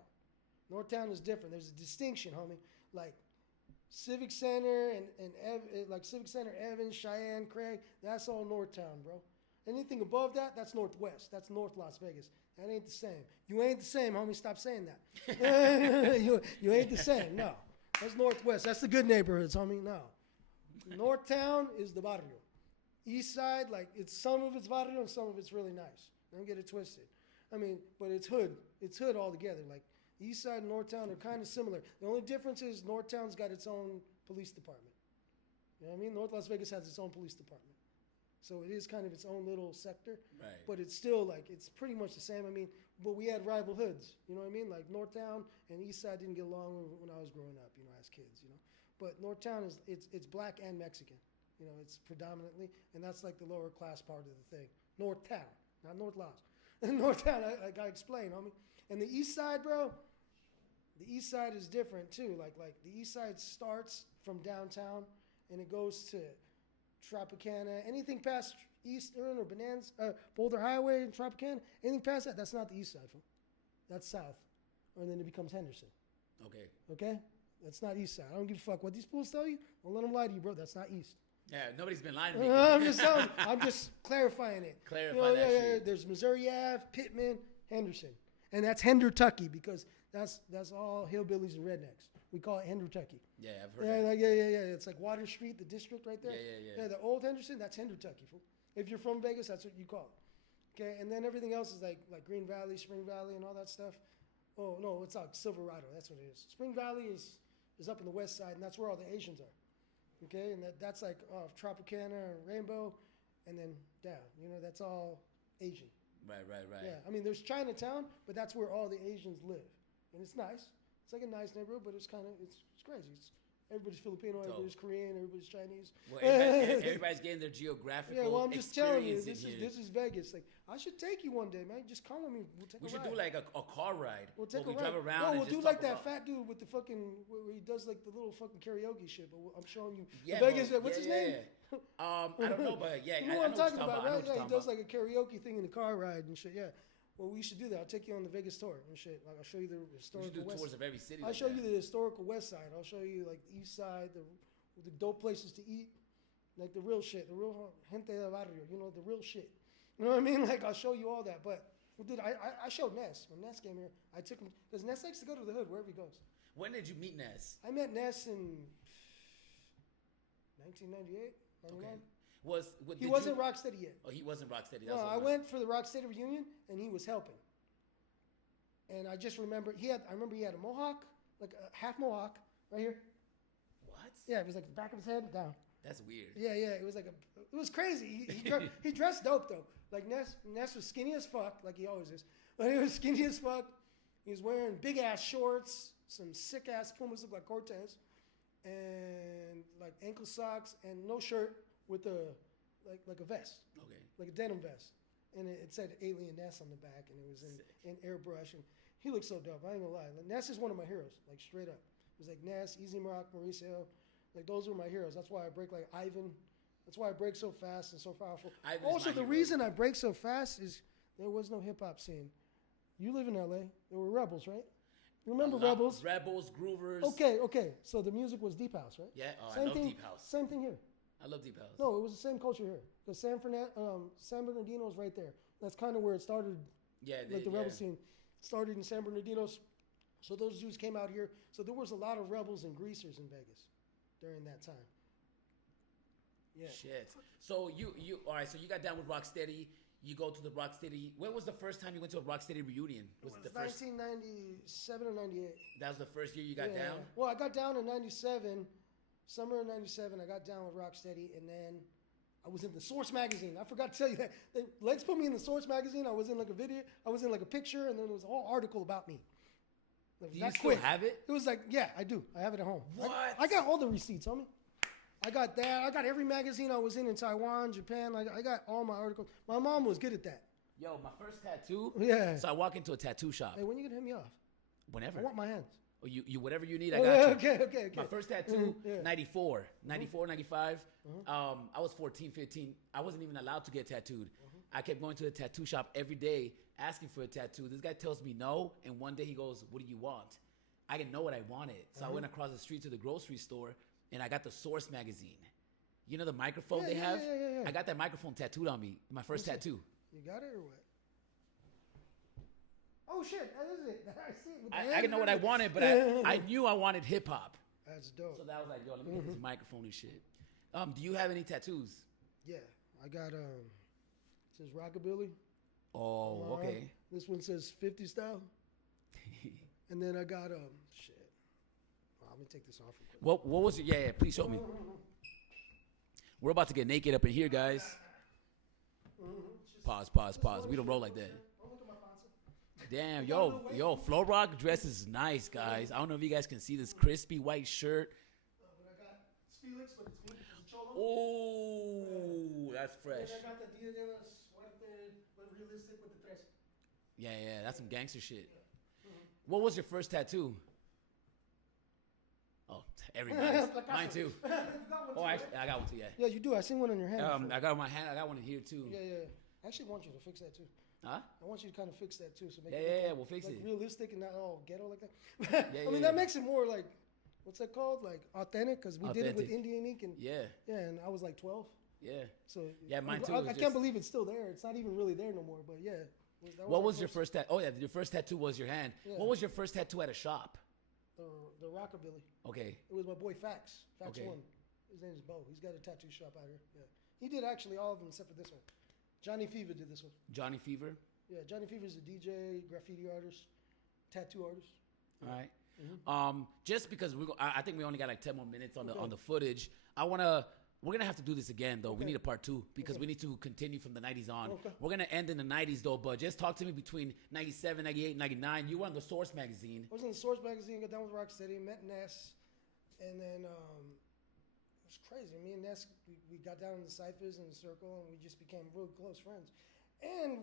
Northtown is different. There's a distinction, homie. Like Civic Center and like Civic Center, Evans, Cheyenne, Craig, that's all Northtown, bro. Anything above that, that's Northwest. That's North Las Vegas. That ain't the same. You ain't the same, homie. Stop saying that. you ain't the same. No. That's Northwest. That's the good neighborhoods, homie. No. Northtown is the barrio. East side, like some of it's barrio and some of it's really nice. Don't get it twisted. I mean, but it's hood. It's hood altogether. Like East Side and Northtown are kind of similar. The only difference is Northtown's got its own police department. You know what I mean? North Las Vegas has its own police department. So it is kind of its own little sector. Right. But it's still like, it's pretty much the same. I mean, but we had rival hoods. You know what I mean? Like Northtown and East Side didn't get along when I was growing up, as kids, But Northtown it's black and Mexican. It's predominantly, and that's like the lower class part of the thing. Northtown, not North Las. Northtown, I gotta explain, homie. And the East Side, bro, the East Side is different too. Like the East Side starts from downtown and it goes to Tropicana. Anything past Eastern or Bonanza, Boulder Highway and Tropicana, anything past that, that's not the East Side, fool. That's South. And then it becomes Henderson. Okay? That's not East Side. I don't give a fuck what these fools tell you. Don't let them lie to you, bro. That's not East. Yeah, nobody's been lying to me. I'm just clarifying it. Clarify that shit. There's Missouri Ave, Pittman, Henderson. And that's Hendertucky because that's all hillbillies and rednecks. We call it Hendertucky. Yeah, I've heard that. Yeah. It's like Water Street, the district right there. Yeah. Yeah, the old Henderson, that's Hendertucky, fool. If you're from Vegas, that's what you call it. Okay, and then everything else is like Green Valley, Spring Valley, and all that stuff. Oh, no, it's like Silverado. That's what it is. Spring Valley is up in the west side, and that's where all the Asians are. Okay, and that's like Tropicana and Rainbow, and then down. That's all Asian. Right. Yeah, I mean, there's Chinatown, but that's where all the Asians live, and it's nice. It's like a nice neighborhood, but it's crazy. Everybody's Filipino, everybody's Korean, everybody's Chinese. Well, everybody's getting their geographical. Yeah, well, I'm just telling you, this is Vegas. Like, I should take you one day, man. Just come with me. We should do like a car ride. We'll take a ride. Drive around. No, we'll do like that fat dude with the fucking where he does like the little fucking karaoke shit. But I'm showing you Vegas. What's his name? I don't know, but yeah, you know what I'm talking about, right? Yeah, he does like a karaoke thing in the car ride and shit. Yeah. Well, we should do that. I'll take you on the Vegas tour and shit. Like, I'll show you the historical. We should do tours of every city. I'll show you the historical West Side. I'll show you like the East Side, the dope places to eat, like the real shit, the real gente de barrio. You know, the real shit. You know what I mean? Like, I'll show you all that. But dude, I showed Nez when Nez came here. I took him because Nez likes to go to the hood wherever he goes. When did you meet Nez? I met Nez in 1998, 99. Okay. He wasn't Rocksteady yet. Oh, he wasn't Rocksteady. No, I went for the Rocksteady reunion, and he was helping. And I just remember I remember he had a mohawk, like a half mohawk, right here. What? Yeah, it was like the back of his head down. That's weird. Yeah, it was like it was crazy. He dressed dope though. Like Nez was skinny as fuck, like he always is. But he was skinny as fuck. He was wearing big ass shorts, some sick ass Pumas look like Cortez, and like ankle socks and no shirt with like a vest. Okay. Like a denim vest. And it said Alien Ness on the back, and it was in airbrush, and he looked so dope. I ain't gonna lie. Like, Ness is one of my heroes, like straight up. It was like Ness, Easy Rock, Mauricio, like those were my heroes. That's why I break like Ivan. That's why I break so fast and so powerful. Also, the reason I break so fast is there was no hip hop scene. You live in LA. There were Rebels, right? Remember Rebels? Rebels, Groovers. Okay. So the music was Deep House, right? Yeah. Oh, I love Deep House. Same thing here. I love Deep House. No, it was the same culture here. Because San Bernardino is right there. That's kind of where it started. Yeah, the rebel scene started in San Bernardino. So those dudes came out here. So there was a lot of rebels and greasers in Vegas during that time. Yeah. Shit. So you all right? So you got down with Rocksteady. You go to the Rocksteady. When was the first time you went to a Rocksteady reunion? Was it 1997 or 98? That was the first year you got down? Well, I got down in 97. Summer of 97, I got down with Rocksteady, and then I was in the Source magazine. I forgot to tell you that. Legs put me in the Source magazine. I was in like a video. I was in like a picture, and then there was a whole article about me. Like, do you still have it? It was like, yeah, I do. I have it at home. What? I got all the receipts, homie. I got that. I got every magazine I was in Taiwan, Japan. I got all my articles. My mom was good at that. Yo, my first tattoo. Yeah. So I walk into a tattoo shop. Hey, when you gonna hit me off? Whenever. I want my hands. Oh, you whatever you need, I got you. Okay. My first tattoo, 94, 95. I was 14, 15. I wasn't even allowed to get tattooed. I kept going to the tattoo shop every day asking for a tattoo. This guy tells me no, and one day he goes, "What do you want?" I didn't know what I wanted. So I went across the street to the grocery store, and I got the Source magazine. You know the microphone they have? Yeah. I got that microphone tattooed on me, my first tattoo. You got it or what? Oh shit, that is it. I see it. I didn't know what I wanted, but I knew I wanted hip hop. That's dope. So that was like, yo, let me get this microphone and shit. Do you have any tattoos? Yeah, I got it says Rockabilly. Oh, okay. This one says 50 style. And then I got shit. Oh, let me take this off. What was it? Yeah, please show me. We're about to get naked up in here, guys. Pause. We don't roll like that. Damn, yo, Flow Rock dress is nice, guys. I don't know if you guys can see this crispy white shirt. But I got Felix, but it's me. It's a cholo. Oh, that's fresh. And I got the Dia de la Suerte, but realistic with the tres. Yeah, that's some gangster shit. What was your first tattoo? Oh, everybody's. Mine too. Oh, I got one too, yeah. Yeah, you do. I seen one on your hand. I got on my hand. I got one in here too. Yeah. I actually want you to fix that too. Huh? I want you to kind of fix that too. So make it we'll fix it. Realistic and not all ghetto like that. I mean, that makes it more like, what's that called? Like authentic, because we did it with Indian ink and and I was like 12. Yeah. So mine too. I can't believe it's still there. It's not even really there no more. But yeah. What was your first tattoo? Oh yeah, your first tattoo was your hand. Yeah. What was your first tattoo at a shop? The Rockabilly. Okay. It was my boy Fax. Fax One. His name is Bo. He's got a tattoo shop out here. Yeah. He did actually all of them except for this one. Johnny Fever did this one. Johnny Fever? Yeah, Johnny Fever is a DJ, graffiti artist, tattoo artist. All right. Mm-hmm. Just because I think we only got like 10 more minutes on the footage. We're gonna have to do this again though. We need a part 2 because we need to continue from the 90s on. We're gonna end in the 90s though, but just talk to me between 97, 98, 99. You were on the Source magazine. I was in the Source magazine, got down with Rocksteady, met Ness, And then it was crazy. Me and Ness, we got down in the ciphers in the circle, and we just became really close friends. And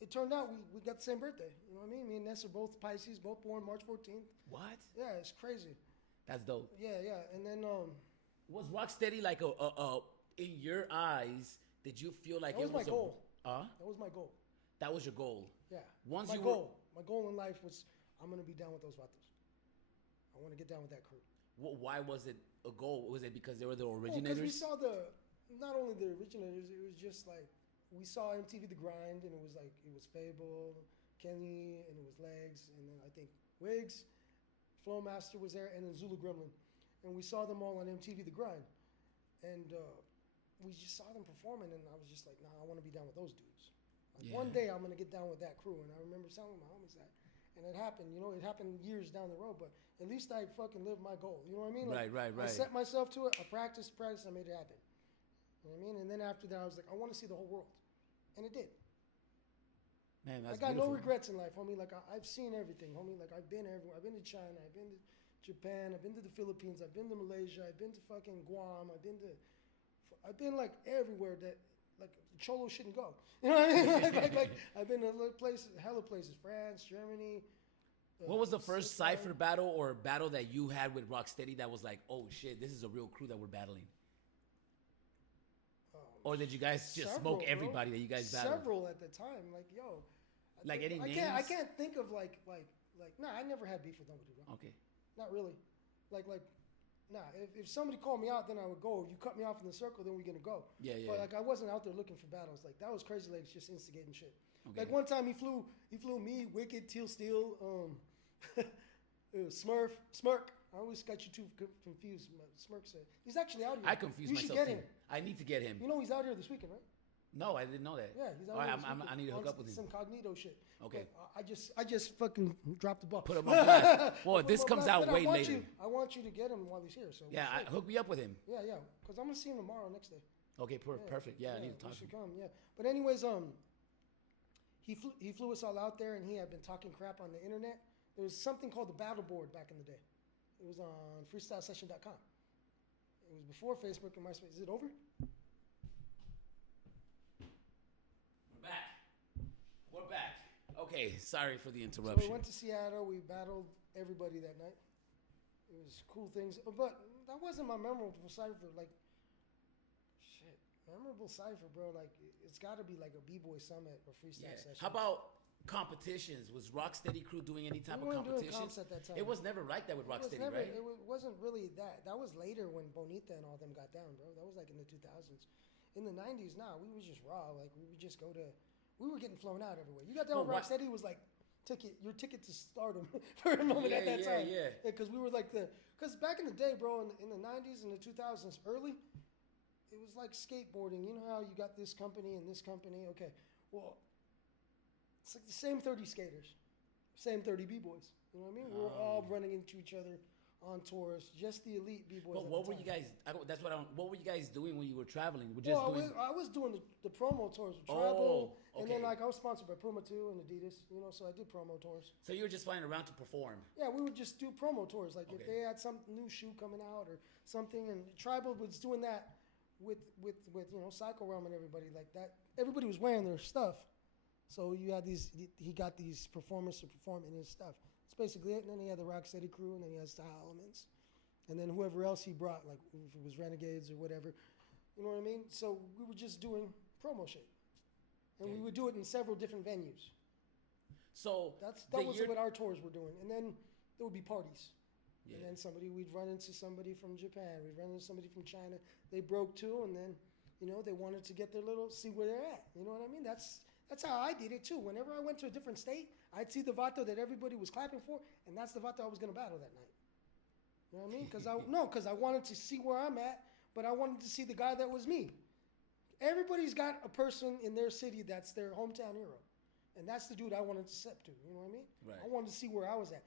it turned out we got the same birthday. You know what I mean? Me and Ness are both Pisces, both born March 14th. What? Yeah, it's crazy. That's dope. Yeah. And then was Rocksteady like a in your eyes? Did you feel like that was my goal? Huh? That was my goal. That was your goal. Yeah. Once my you goal. My goal in life was I'm gonna be down with those vatos. I want to get down with that crew. Why was it a goal? Was it because they were the originators? Because we saw not only the originators, it was just like we saw MTV The Grind, and it was like it was Fable, Kenny, and it was Legs, and then I think Wiggs, Flowmaster was there, and then Zulu Gremlin, and we saw them all on MTV The Grind, and we just saw them performing, and I was just like, nah, I want to be down with those dudes. Like one day I'm gonna get down with that crew, and I remember telling my homies that. And it happened, it happened years down the road, but at least I fucking lived my goal. You know what I mean? Like, right. I set myself to it. I practiced, I made it happen. You know what I mean? And then after that, I was like, I want to see the whole world. And it did. Man, that's I got beautiful. no regrets in life, homie. Like, I've seen everything, homie. Like, I've been everywhere. I've been to China. I've been to Japan. I've been to the Philippines. I've been to Malaysia. I've been to fucking Guam. I've been like everywhere that like Cholo shouldn't go. You know what I mean? like I've been to hella places, France, Germany. What was the first cipher battle or battle that you had with Rocksteady that was like, oh shit, this is a real crew that we're battling? Or did you guys just smoke everybody that you guys battled? Several at the time, like yo. Like any names? I can't think of like nah. I never had beef with nobody, bro. Okay. Not really. Like nah. If somebody called me out, then I would go. If you cut me off in the circle, then we're gonna go. Yeah. But like I wasn't out there looking for battles. Like that was Crazy Legs just instigating shit. Okay. Like one time he flew me, Wicked, Teal Steel, it was Smirk. I always got you two confused. Smirk said he's actually out here. I confused myself. You should get him. I need to get him. You know he's out here this weekend, right? No, I didn't know that. Yeah, he's out here. This weekend. I need to hook up with him. Some cognito shit. Okay. But I just fucking dropped the ball. Put him on blast. Well, this comes out way later. I want you to get him while he's here. So yeah, hook me up with him. Yeah, because I'm gonna see him tomorrow, next day. Okay, perfect. Yeah, I need to talk to him. Come, yeah. But anyways, he flew us all out there, and he had been talking crap on the internet. There was something called the Battle Board back in the day. It was on freestylesession.com. It was before Facebook and MySpace. Is it over? We're back. Okay, sorry for the interruption. So we went to Seattle. We battled everybody that night. It was cool things. But that wasn't my memorable cipher. Like, shit. Memorable cipher, bro. Like, it's got to be like a B-Boy Summit or freestyle session. How about competitions? Was Rocksteady crew doing any type of competitions? At that time. It was never like that with Rocksteady, right? It wasn't really that. That was later when Bonita and all them got down, bro. That was like in the 2000s. In the 90s, we was just raw. Like, we would just go to... We were getting flown out everywhere. You got down with Rocksteady was like your ticket to stardom for a moment at that time. Yeah. Because we were like because back in the day, bro, in the 90s and the 2000s, early, it was like skateboarding. You know how you got this company and this company? Okay, well, it's like the same 30 skaters, same 30 B-boys. You know what I mean? We were all running into each other on tours, just the elite B-boys. But what were you guys? What were you guys doing when you were traveling? I was doing the promo tours with Tribal, and then like I was sponsored by Puma too and Adidas, so I did promo tours. So you were just flying around to perform? Yeah, we would just do promo tours. Like if they had some new shoe coming out or something, and Tribal was doing that with Psycho Realm and everybody like that. Everybody was wearing their stuff, so you had these. He got these performers to perform in his stuff. That's basically it. And then he had the Rocksteady crew, and then he had Style Elements, and then whoever else he brought, like if it was Renegades or whatever, you know what I mean? So we were just doing promo shit, and we would do it in several different venues. So that was what our tours were doing, and then there would be parties, and then we'd run into somebody from Japan, we'd run into somebody from China. They broke too, and then they wanted to get their see where they're at. You know what I mean? That's how I did it too. Whenever I went to a different state, I'd see the vato that everybody was clapping for, and that's the vato I was going to battle that night. You know what I mean? Because I wanted to see where I'm at, but I wanted to see the guy that was me. Everybody's got a person in their city that's their hometown hero, and that's the dude I wanted to step to. You know what I mean? Right. I wanted to see where I was at.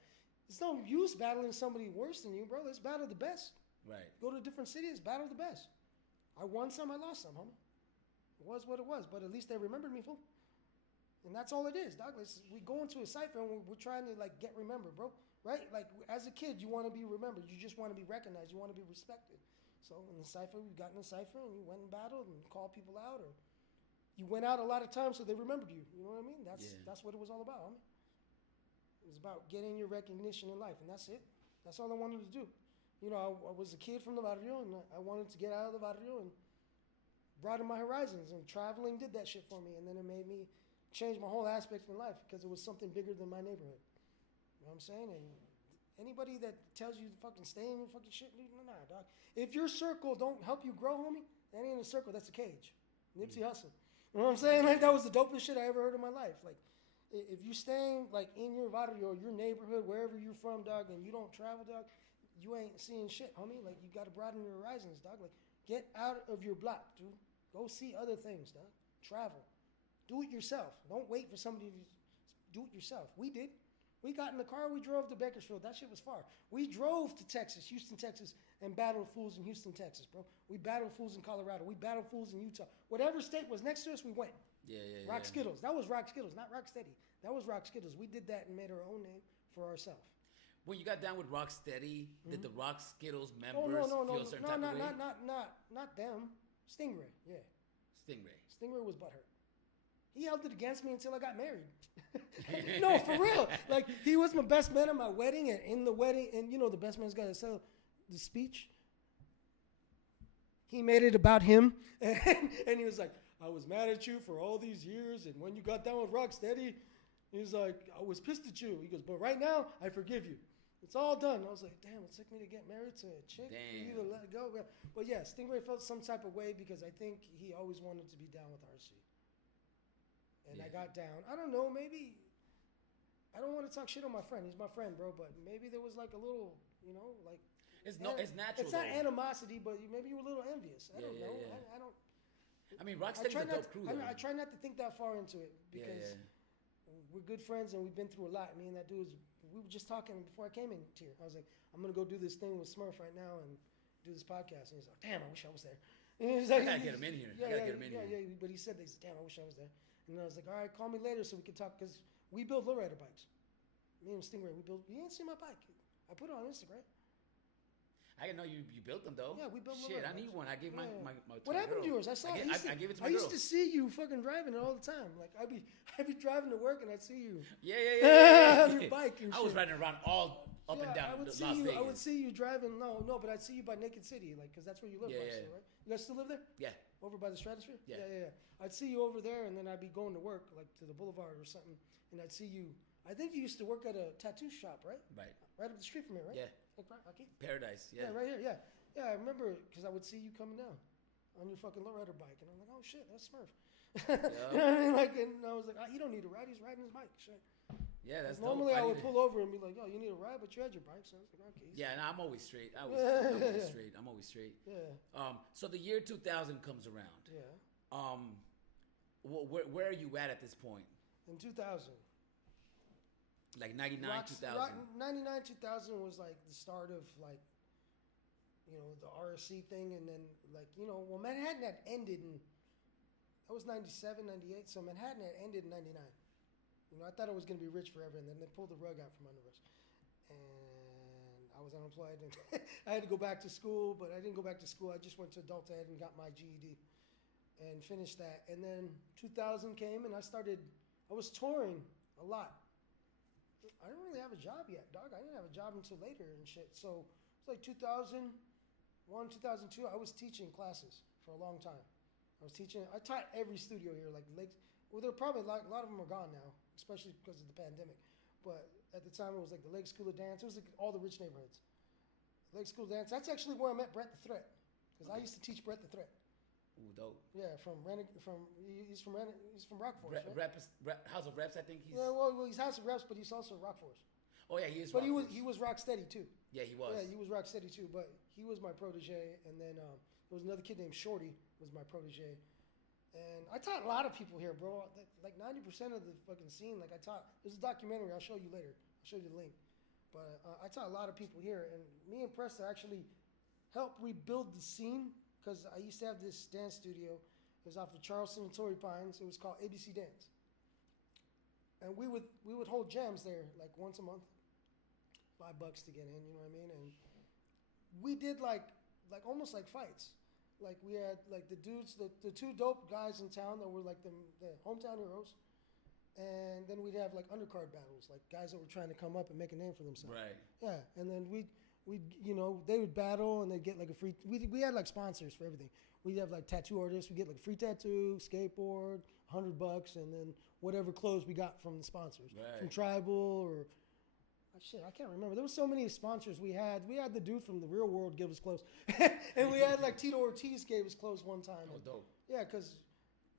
It's no use battling somebody worse than you, bro. Let's battle the best. Right. Go to different cities, battle the best. I won some, I lost some, homie. It was what it was, but at least they remembered me, fool. And that's all it is, dog. We go into a cipher and we're trying to like get remembered, bro. Right? Like as a kid, you want to be remembered. You just want to be recognized. You want to be respected. So in the cipher, we got in the cipher and you went and battled and called people out, or you went out a lot of times so they remembered you. You know what I mean? That's what it was all about, homie. It was about getting your recognition in life, and that's it. That's all I wanted to do. You know, I was a kid from the barrio, and I wanted to get out of the barrio and broaden my horizons, and traveling did that shit for me, and then it made me change my whole aspect of my life because it was something bigger than my neighborhood. You know what I'm saying? And anybody that tells you to fucking stay in your fucking shit, nah, dog. If your circle don't help you grow, homie, that ain't a circle, that's a cage. Nipsey Hussle. You know what I'm saying? Like, that was the dopest shit I ever heard in my life. Like, if you staying, like, in your barrio, your neighborhood, wherever you're from, dog, and you don't travel, dog, you ain't seeing shit, homie. Like, you got to broaden your horizons, dog. Like, get out of your block, dude. Go see other things, dog. Travel. Do it yourself. Don't wait for somebody to do it yourself. We did. We got in the car, we drove to Bakersfield. That shit was far. We drove to Texas, Houston, Texas, and battled fools in Houston, Texas, bro. We battled fools in Colorado. We battled fools in Utah. Whatever state was next to us, we went. Rock Skittles. That was Rock Skittles, not Rocksteady. That was Rock Skittles. We did that and made our own name for ourselves. When you got down with Rocksteady, did the Rock Skittles members feel a certain type of way? Not them. Stingray, yeah. Stingray was butthurt. He held it against me until I got married. No, for real. Like, he was my best man at my wedding, and in the wedding, and you know, the best man's got to sell the speech. He made it about him, and he was like, I was mad at you for all these years, and when you got down with Rocksteady, he's like, I was pissed at you. He goes, but right now, I forgive you. It's all done. I was like, damn, it took me to get married to a chick. For you to let it go. But yeah, Stingray felt some type of way because I think he always wanted to be down with RC. And I got down. I don't know, maybe, I don't want to talk shit on my friend. He's my friend, bro. But maybe there was like a little, you know, like. It's natural. It's not animosity, but maybe you were a little envious. I don't know. Yeah. I don't. I mean, Rocksteady's a dope crew. I try not to think that far into it because we're good friends and we've been through a lot. Me and that dude, we were just talking before I came in here. I was like, I'm going to go do this thing with Smurf right now and do this podcast. And he's like, damn, I wish I was there. And he's like, I gotta get him in here. Yeah, but he said, damn, I wish I was there. And I was like, all right, call me later so we can talk because we build lowrider bikes. Me and Stingray, you didn't see my bike. I put it on Instagram. I didn't know you built them though. Yeah, we built them. Shit, I need one. I gave my What happened to yours? I saw. I gave it to my girl. I used to see you fucking driving it all the time. Like I'd be driving to work and I'd see you. Yeah. Your bike and shit. I was riding around all up and down Las Vegas. I would see you driving. No, but I'd see you by Naked City, like because that's where you live. Yeah. Right? You guys still live there? Yeah. Over by the Stratosphere? Yeah. I'd see you over there, and then I'd be going to work, like to the boulevard or something, and I'd see you. I think you used to work at a tattoo shop, right? Right. Right up the street from here, right? Yeah. Okay. Paradise. Yeah. Yeah, right here. Yeah. Yeah, I remember because I would see you coming down on your fucking lowrider bike, and I'm like, oh shit, that's Smurf. You know what I mean? Like, and I was like, he don't need a ride. He's riding his bike. Shit. Yeah, that's normally dope. I would pull over and be like, oh, you need a ride, but you had your bike, so I was like, okay. Yeah, and I'm always straight. I'm always straight. Yeah. So the year 2000 comes around. Yeah. Where are you at this point? In 2000. Like 99, 2000. 99, 2000 was like the start of like, you know, the RSC thing, and then like, you know, well, Manhattan had ended in, that was 97, 98, so Manhattan had ended in 99. You know, I thought I was going to be rich forever, and then they pulled the rug out from under us. And I was unemployed, and I had to go back to school, but I didn't go back to school. I just went to adult ed and got my GED and finished that. And then 2000 came, and I was touring a lot. I didn't really have a job yet, dog. I didn't have a job until later and shit. So it's like 2001, 2002, I was teaching classes for a long time. I taught every studio here, like Lakes. Well, they're probably a lot of them are gone now, especially because of the pandemic. But at the time, it was like the Lake School of Dance. It was like all the rich neighborhoods. Lake School of Dance. That's actually where I met Brett the Threat, because I used to teach Brett the Threat. Ooh, dope. Yeah, he's from Rock Force, right? House of Reps, I think he's. Yeah, well, he's House of Reps, but he's also Rock Force. Oh yeah, he is. But he was Rocksteady too. Yeah, he was. Yeah, he was Rocksteady too. But he was my protege, and then there was another kid named Shorty was my protege, and I taught a lot of people here, bro. Like 90% of the fucking scene. Like I taught. There's a documentary I'll show you later. I'll show you the link. But I taught a lot of people here, and me and Presta actually helped rebuild the scene because I used to have this dance studio. It was off of Charleston and Torrey Pines. It was called ABC Dance. And we would hold jams there like once a month, $5 to get in. You know what I mean? And we did like almost like fights. Like we had like the dudes, the two dope guys in town that were like the hometown heroes, and then we'd have like undercard battles, like guys that were trying to come up and make a name for themselves. Right. Yeah, and then we they would battle and they'd get like a free. We had like sponsors for everything. We'd have like tattoo artists. We get like a free tattoo, skateboard, $100, and then whatever clothes we got from the sponsors, from Tribal or. Shit, I can't remember. There was so many sponsors we had. We had the dude from the Real World give us clothes. And we had like Tito Ortiz gave us clothes one time. Oh, dope. Yeah, because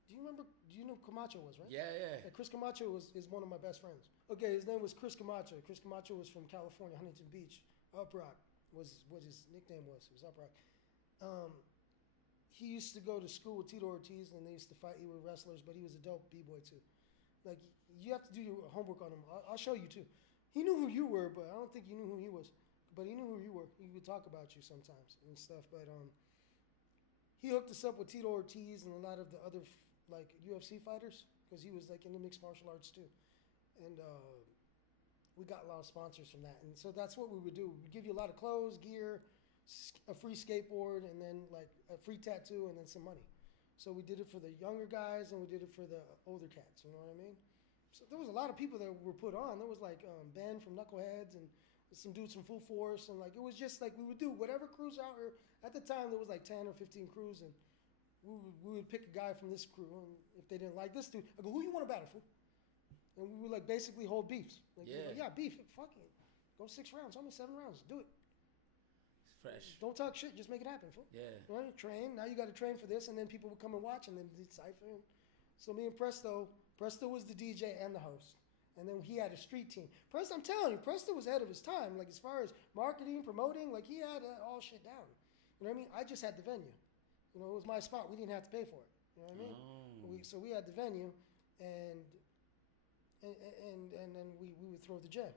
do you know who Camacho was, right? Yeah. Chris Camacho is one of my best friends. Okay, his name was Chris Camacho. Chris Camacho was from California, Huntington Beach. Up Rock was what his nickname was. It was Up Rock. He used to go to school with Tito Ortiz, and they used to fight. He were wrestlers, but he was a dope B-boy too. Like, you have to do your homework on him. I'll show you too. He knew who you were, but I don't think you knew who he was. But he knew who you were. He would talk about you sometimes and stuff. But he hooked us up with Tito Ortiz and a lot of the other like UFC fighters because he was like in the mixed martial arts too. And we got a lot of sponsors from that. And so that's what we would do. We'd give you a lot of clothes, gear, a free skateboard, and then like a free tattoo and then some money. So we did it for the younger guys and we did it for the older cats. You know what I mean? So there was a lot of people that were put on. There was like Ben from Knuckleheads and some dudes from Full Force. And like it was just like we would do whatever crews out here. At the time, there was like 10 or 15 crews. And we would pick a guy from this crew. And if they didn't like this dude, I go, who you want to battle for? And we would like basically hold beefs. Like, yeah, beef. Fuck it. Go 6 rounds. Only 7 rounds. Do it. It's fresh. Don't talk shit. Just make it happen, fool. Yeah. Right? Train. Now you got to train for this. And then people would come and watch and then decipher. So me and Presto was the DJ and the host. And then he had a street team. I'm telling you, Presto was ahead of his time. Like as far as marketing, promoting, like he had all shit down. You know what I mean? I just had the venue. You know, it was my spot. We didn't have to pay for it. You know what I mean? Oh. So we had the venue and then we would throw the jam.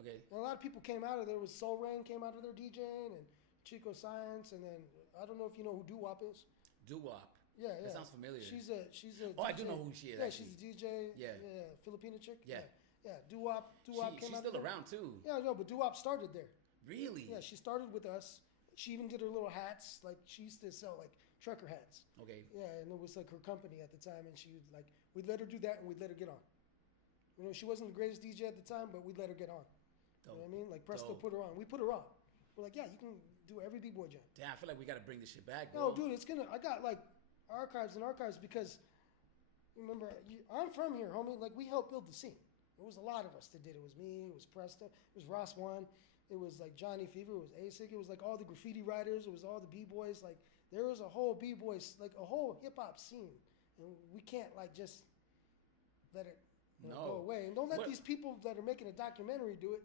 Okay. And a lot of people came out of there. Was Soul Rain came out of there DJing and Chico Science. And then I don't know if you know who Doo-Wop is. Doo-Wop. Yeah. That sounds familiar. She's a Oh, DJ. I do know who she is. Yeah, actually. she's a DJ. Yeah. Filipino chick. Yeah. Doo-Wop came out. She's still around too. Yeah, no, but Doo-Wop started there. Really? Yeah, she started with us. She even did her little hats. Like she used to sell like trucker hats. Okay. Yeah, and it was like her company at the time, and she would like we'd let her do that, and we'd let her get on. You know, she wasn't the greatest DJ at the time, but we'd let her get on. Dope. You know what I mean? Like Presto Dope. put her on. We put her on. We're like, yeah, you can do every B-boy jam. Damn, I feel like we got to bring this shit back, No, bro. dude, I got like archives because remember, I'm from here, homie. Like we helped build the scene. It was a lot of us that did it. It was me, it was Presto, it was Ross One, it was like Johnny Fever, it was ASIC, it was like all the graffiti writers, it was all the B-boys. Like there was a whole B-boys, like a whole hip-hop scene. And we can't like just let it go away. And don't let these people that are making a documentary do it.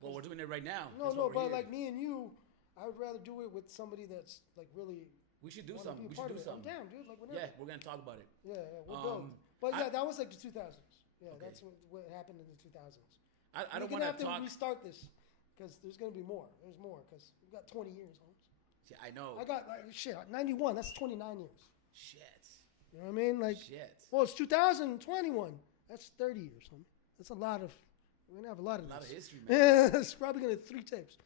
Well, we're doing it right now. No, but like me and you, I would rather do it with somebody that's like really. We should do something. We should do something. I'm down, dude. Like whenever. Yeah, we're gonna talk about it. Yeah, we'll build. But yeah, that was like the 2000s. Yeah, Okay. that's what happened in the 2000s. I don't want to talk. We're gonna have to restart this because there's gonna be more. There's more because we've got 20 years, Holmes. See, I know. I got like shit. 91. That's 29 years. Shit. You know what I mean? Like. Shit. Well, it's 2021. That's 30 years, homie. That's a lot of. We're gonna have a lot of history, man. Yeah, it's probably gonna 3 tapes.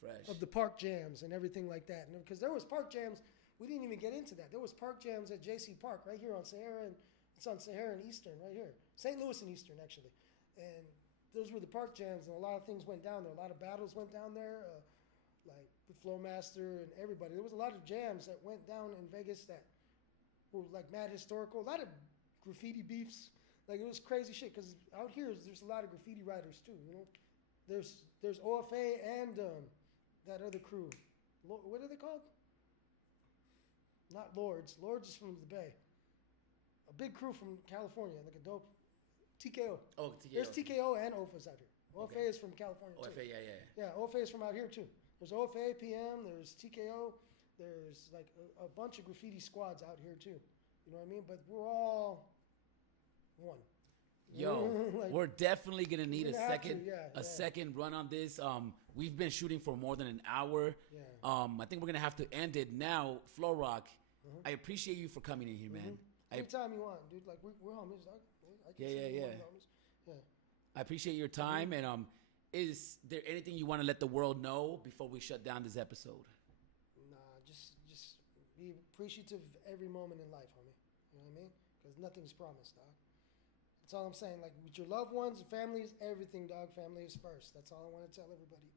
Fresh. Of the park jams and everything like that. And because there was park jams, we didn't even get into that. There was park jams at JC Park right here on Sahara, and it's on Sahara and Eastern right here. St. Louis and Eastern, actually. And those were the park jams, and a lot of things went down there. A lot of battles went down there, like the Flowmaster and everybody. There was a lot of jams that went down in Vegas that were like mad historical. A lot of graffiti beefs. Like it was crazy shit because out here there's a lot of graffiti writers too. You know, there's OFA and that other crew. What are they called? Not Lords. Lords is from the Bay. A big crew from California, like a dope TKO. Oh, TKO. There's TKO and OFA's out here. OFA Okay. is from California too. OFA, yeah. Yeah, OFA is from out here too. There's OFA, PM, there's TKO, there's like a bunch of graffiti squads out here too. You know what I mean? But we're all one. Yo, Like, we're definitely gonna need a we're gonna have second, to, second run on this. We've been shooting for more than an hour. Yeah. I think we're gonna have to end it now. Flow Rock, I appreciate you for coming in here, man. Anytime you want, dude. Like we're homies, dog. I I Yeah, consider yeah, you one yeah. of the homies. Yeah. I appreciate your time. And is there anything you want to let the world know before we shut down this episode? Nah, just be appreciative of every moment in life, homie. You know what I mean? Because nothing's promised, dog. That's all I'm saying. Like with your loved ones, family is everything, dog. Family is first. That's all I want to tell everybody.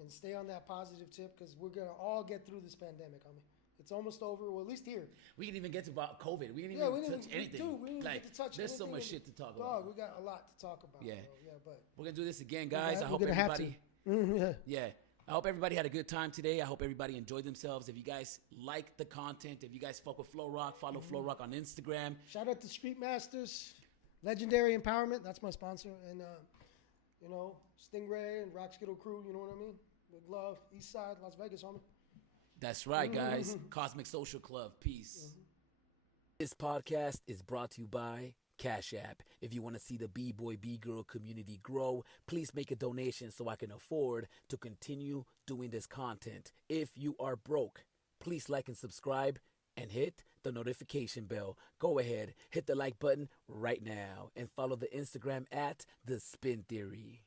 And stay on that positive tip because we're gonna all get through this pandemic, homie. It's almost over. Well, at least here. We didn't even get to about COVID. We didn't Yeah, we even didn't touch anything. Dude, we didn't Like, get to touch there's so anything. much shit to talk Dog, about. we got a lot to talk about. Yeah. Bro. Yeah, but We're gonna do this again, guys. I we're hope gonna have everybody. to. Yeah. I hope everybody had a good time today. I hope everybody enjoyed themselves. If you guys like the content, if you guys fuck with Flow Rock, follow Flow Rock on Instagram. Shout out to Street Masters, Legendary Empowerment. That's my sponsor, and you know, Stingray and Rocksteady crew. You know what I mean? Big love, East Side, Las Vegas, homie. That's right, guys. Cosmic Social Club. Peace. This podcast is brought to you by Cash App. If you want to see the B-Boy, B-Girl community grow, please make a donation so I can afford to continue doing this content. If you are broke, please like and subscribe and hit the notification bell. Go ahead, hit the like button right now and follow the Instagram at TheSpinTheory.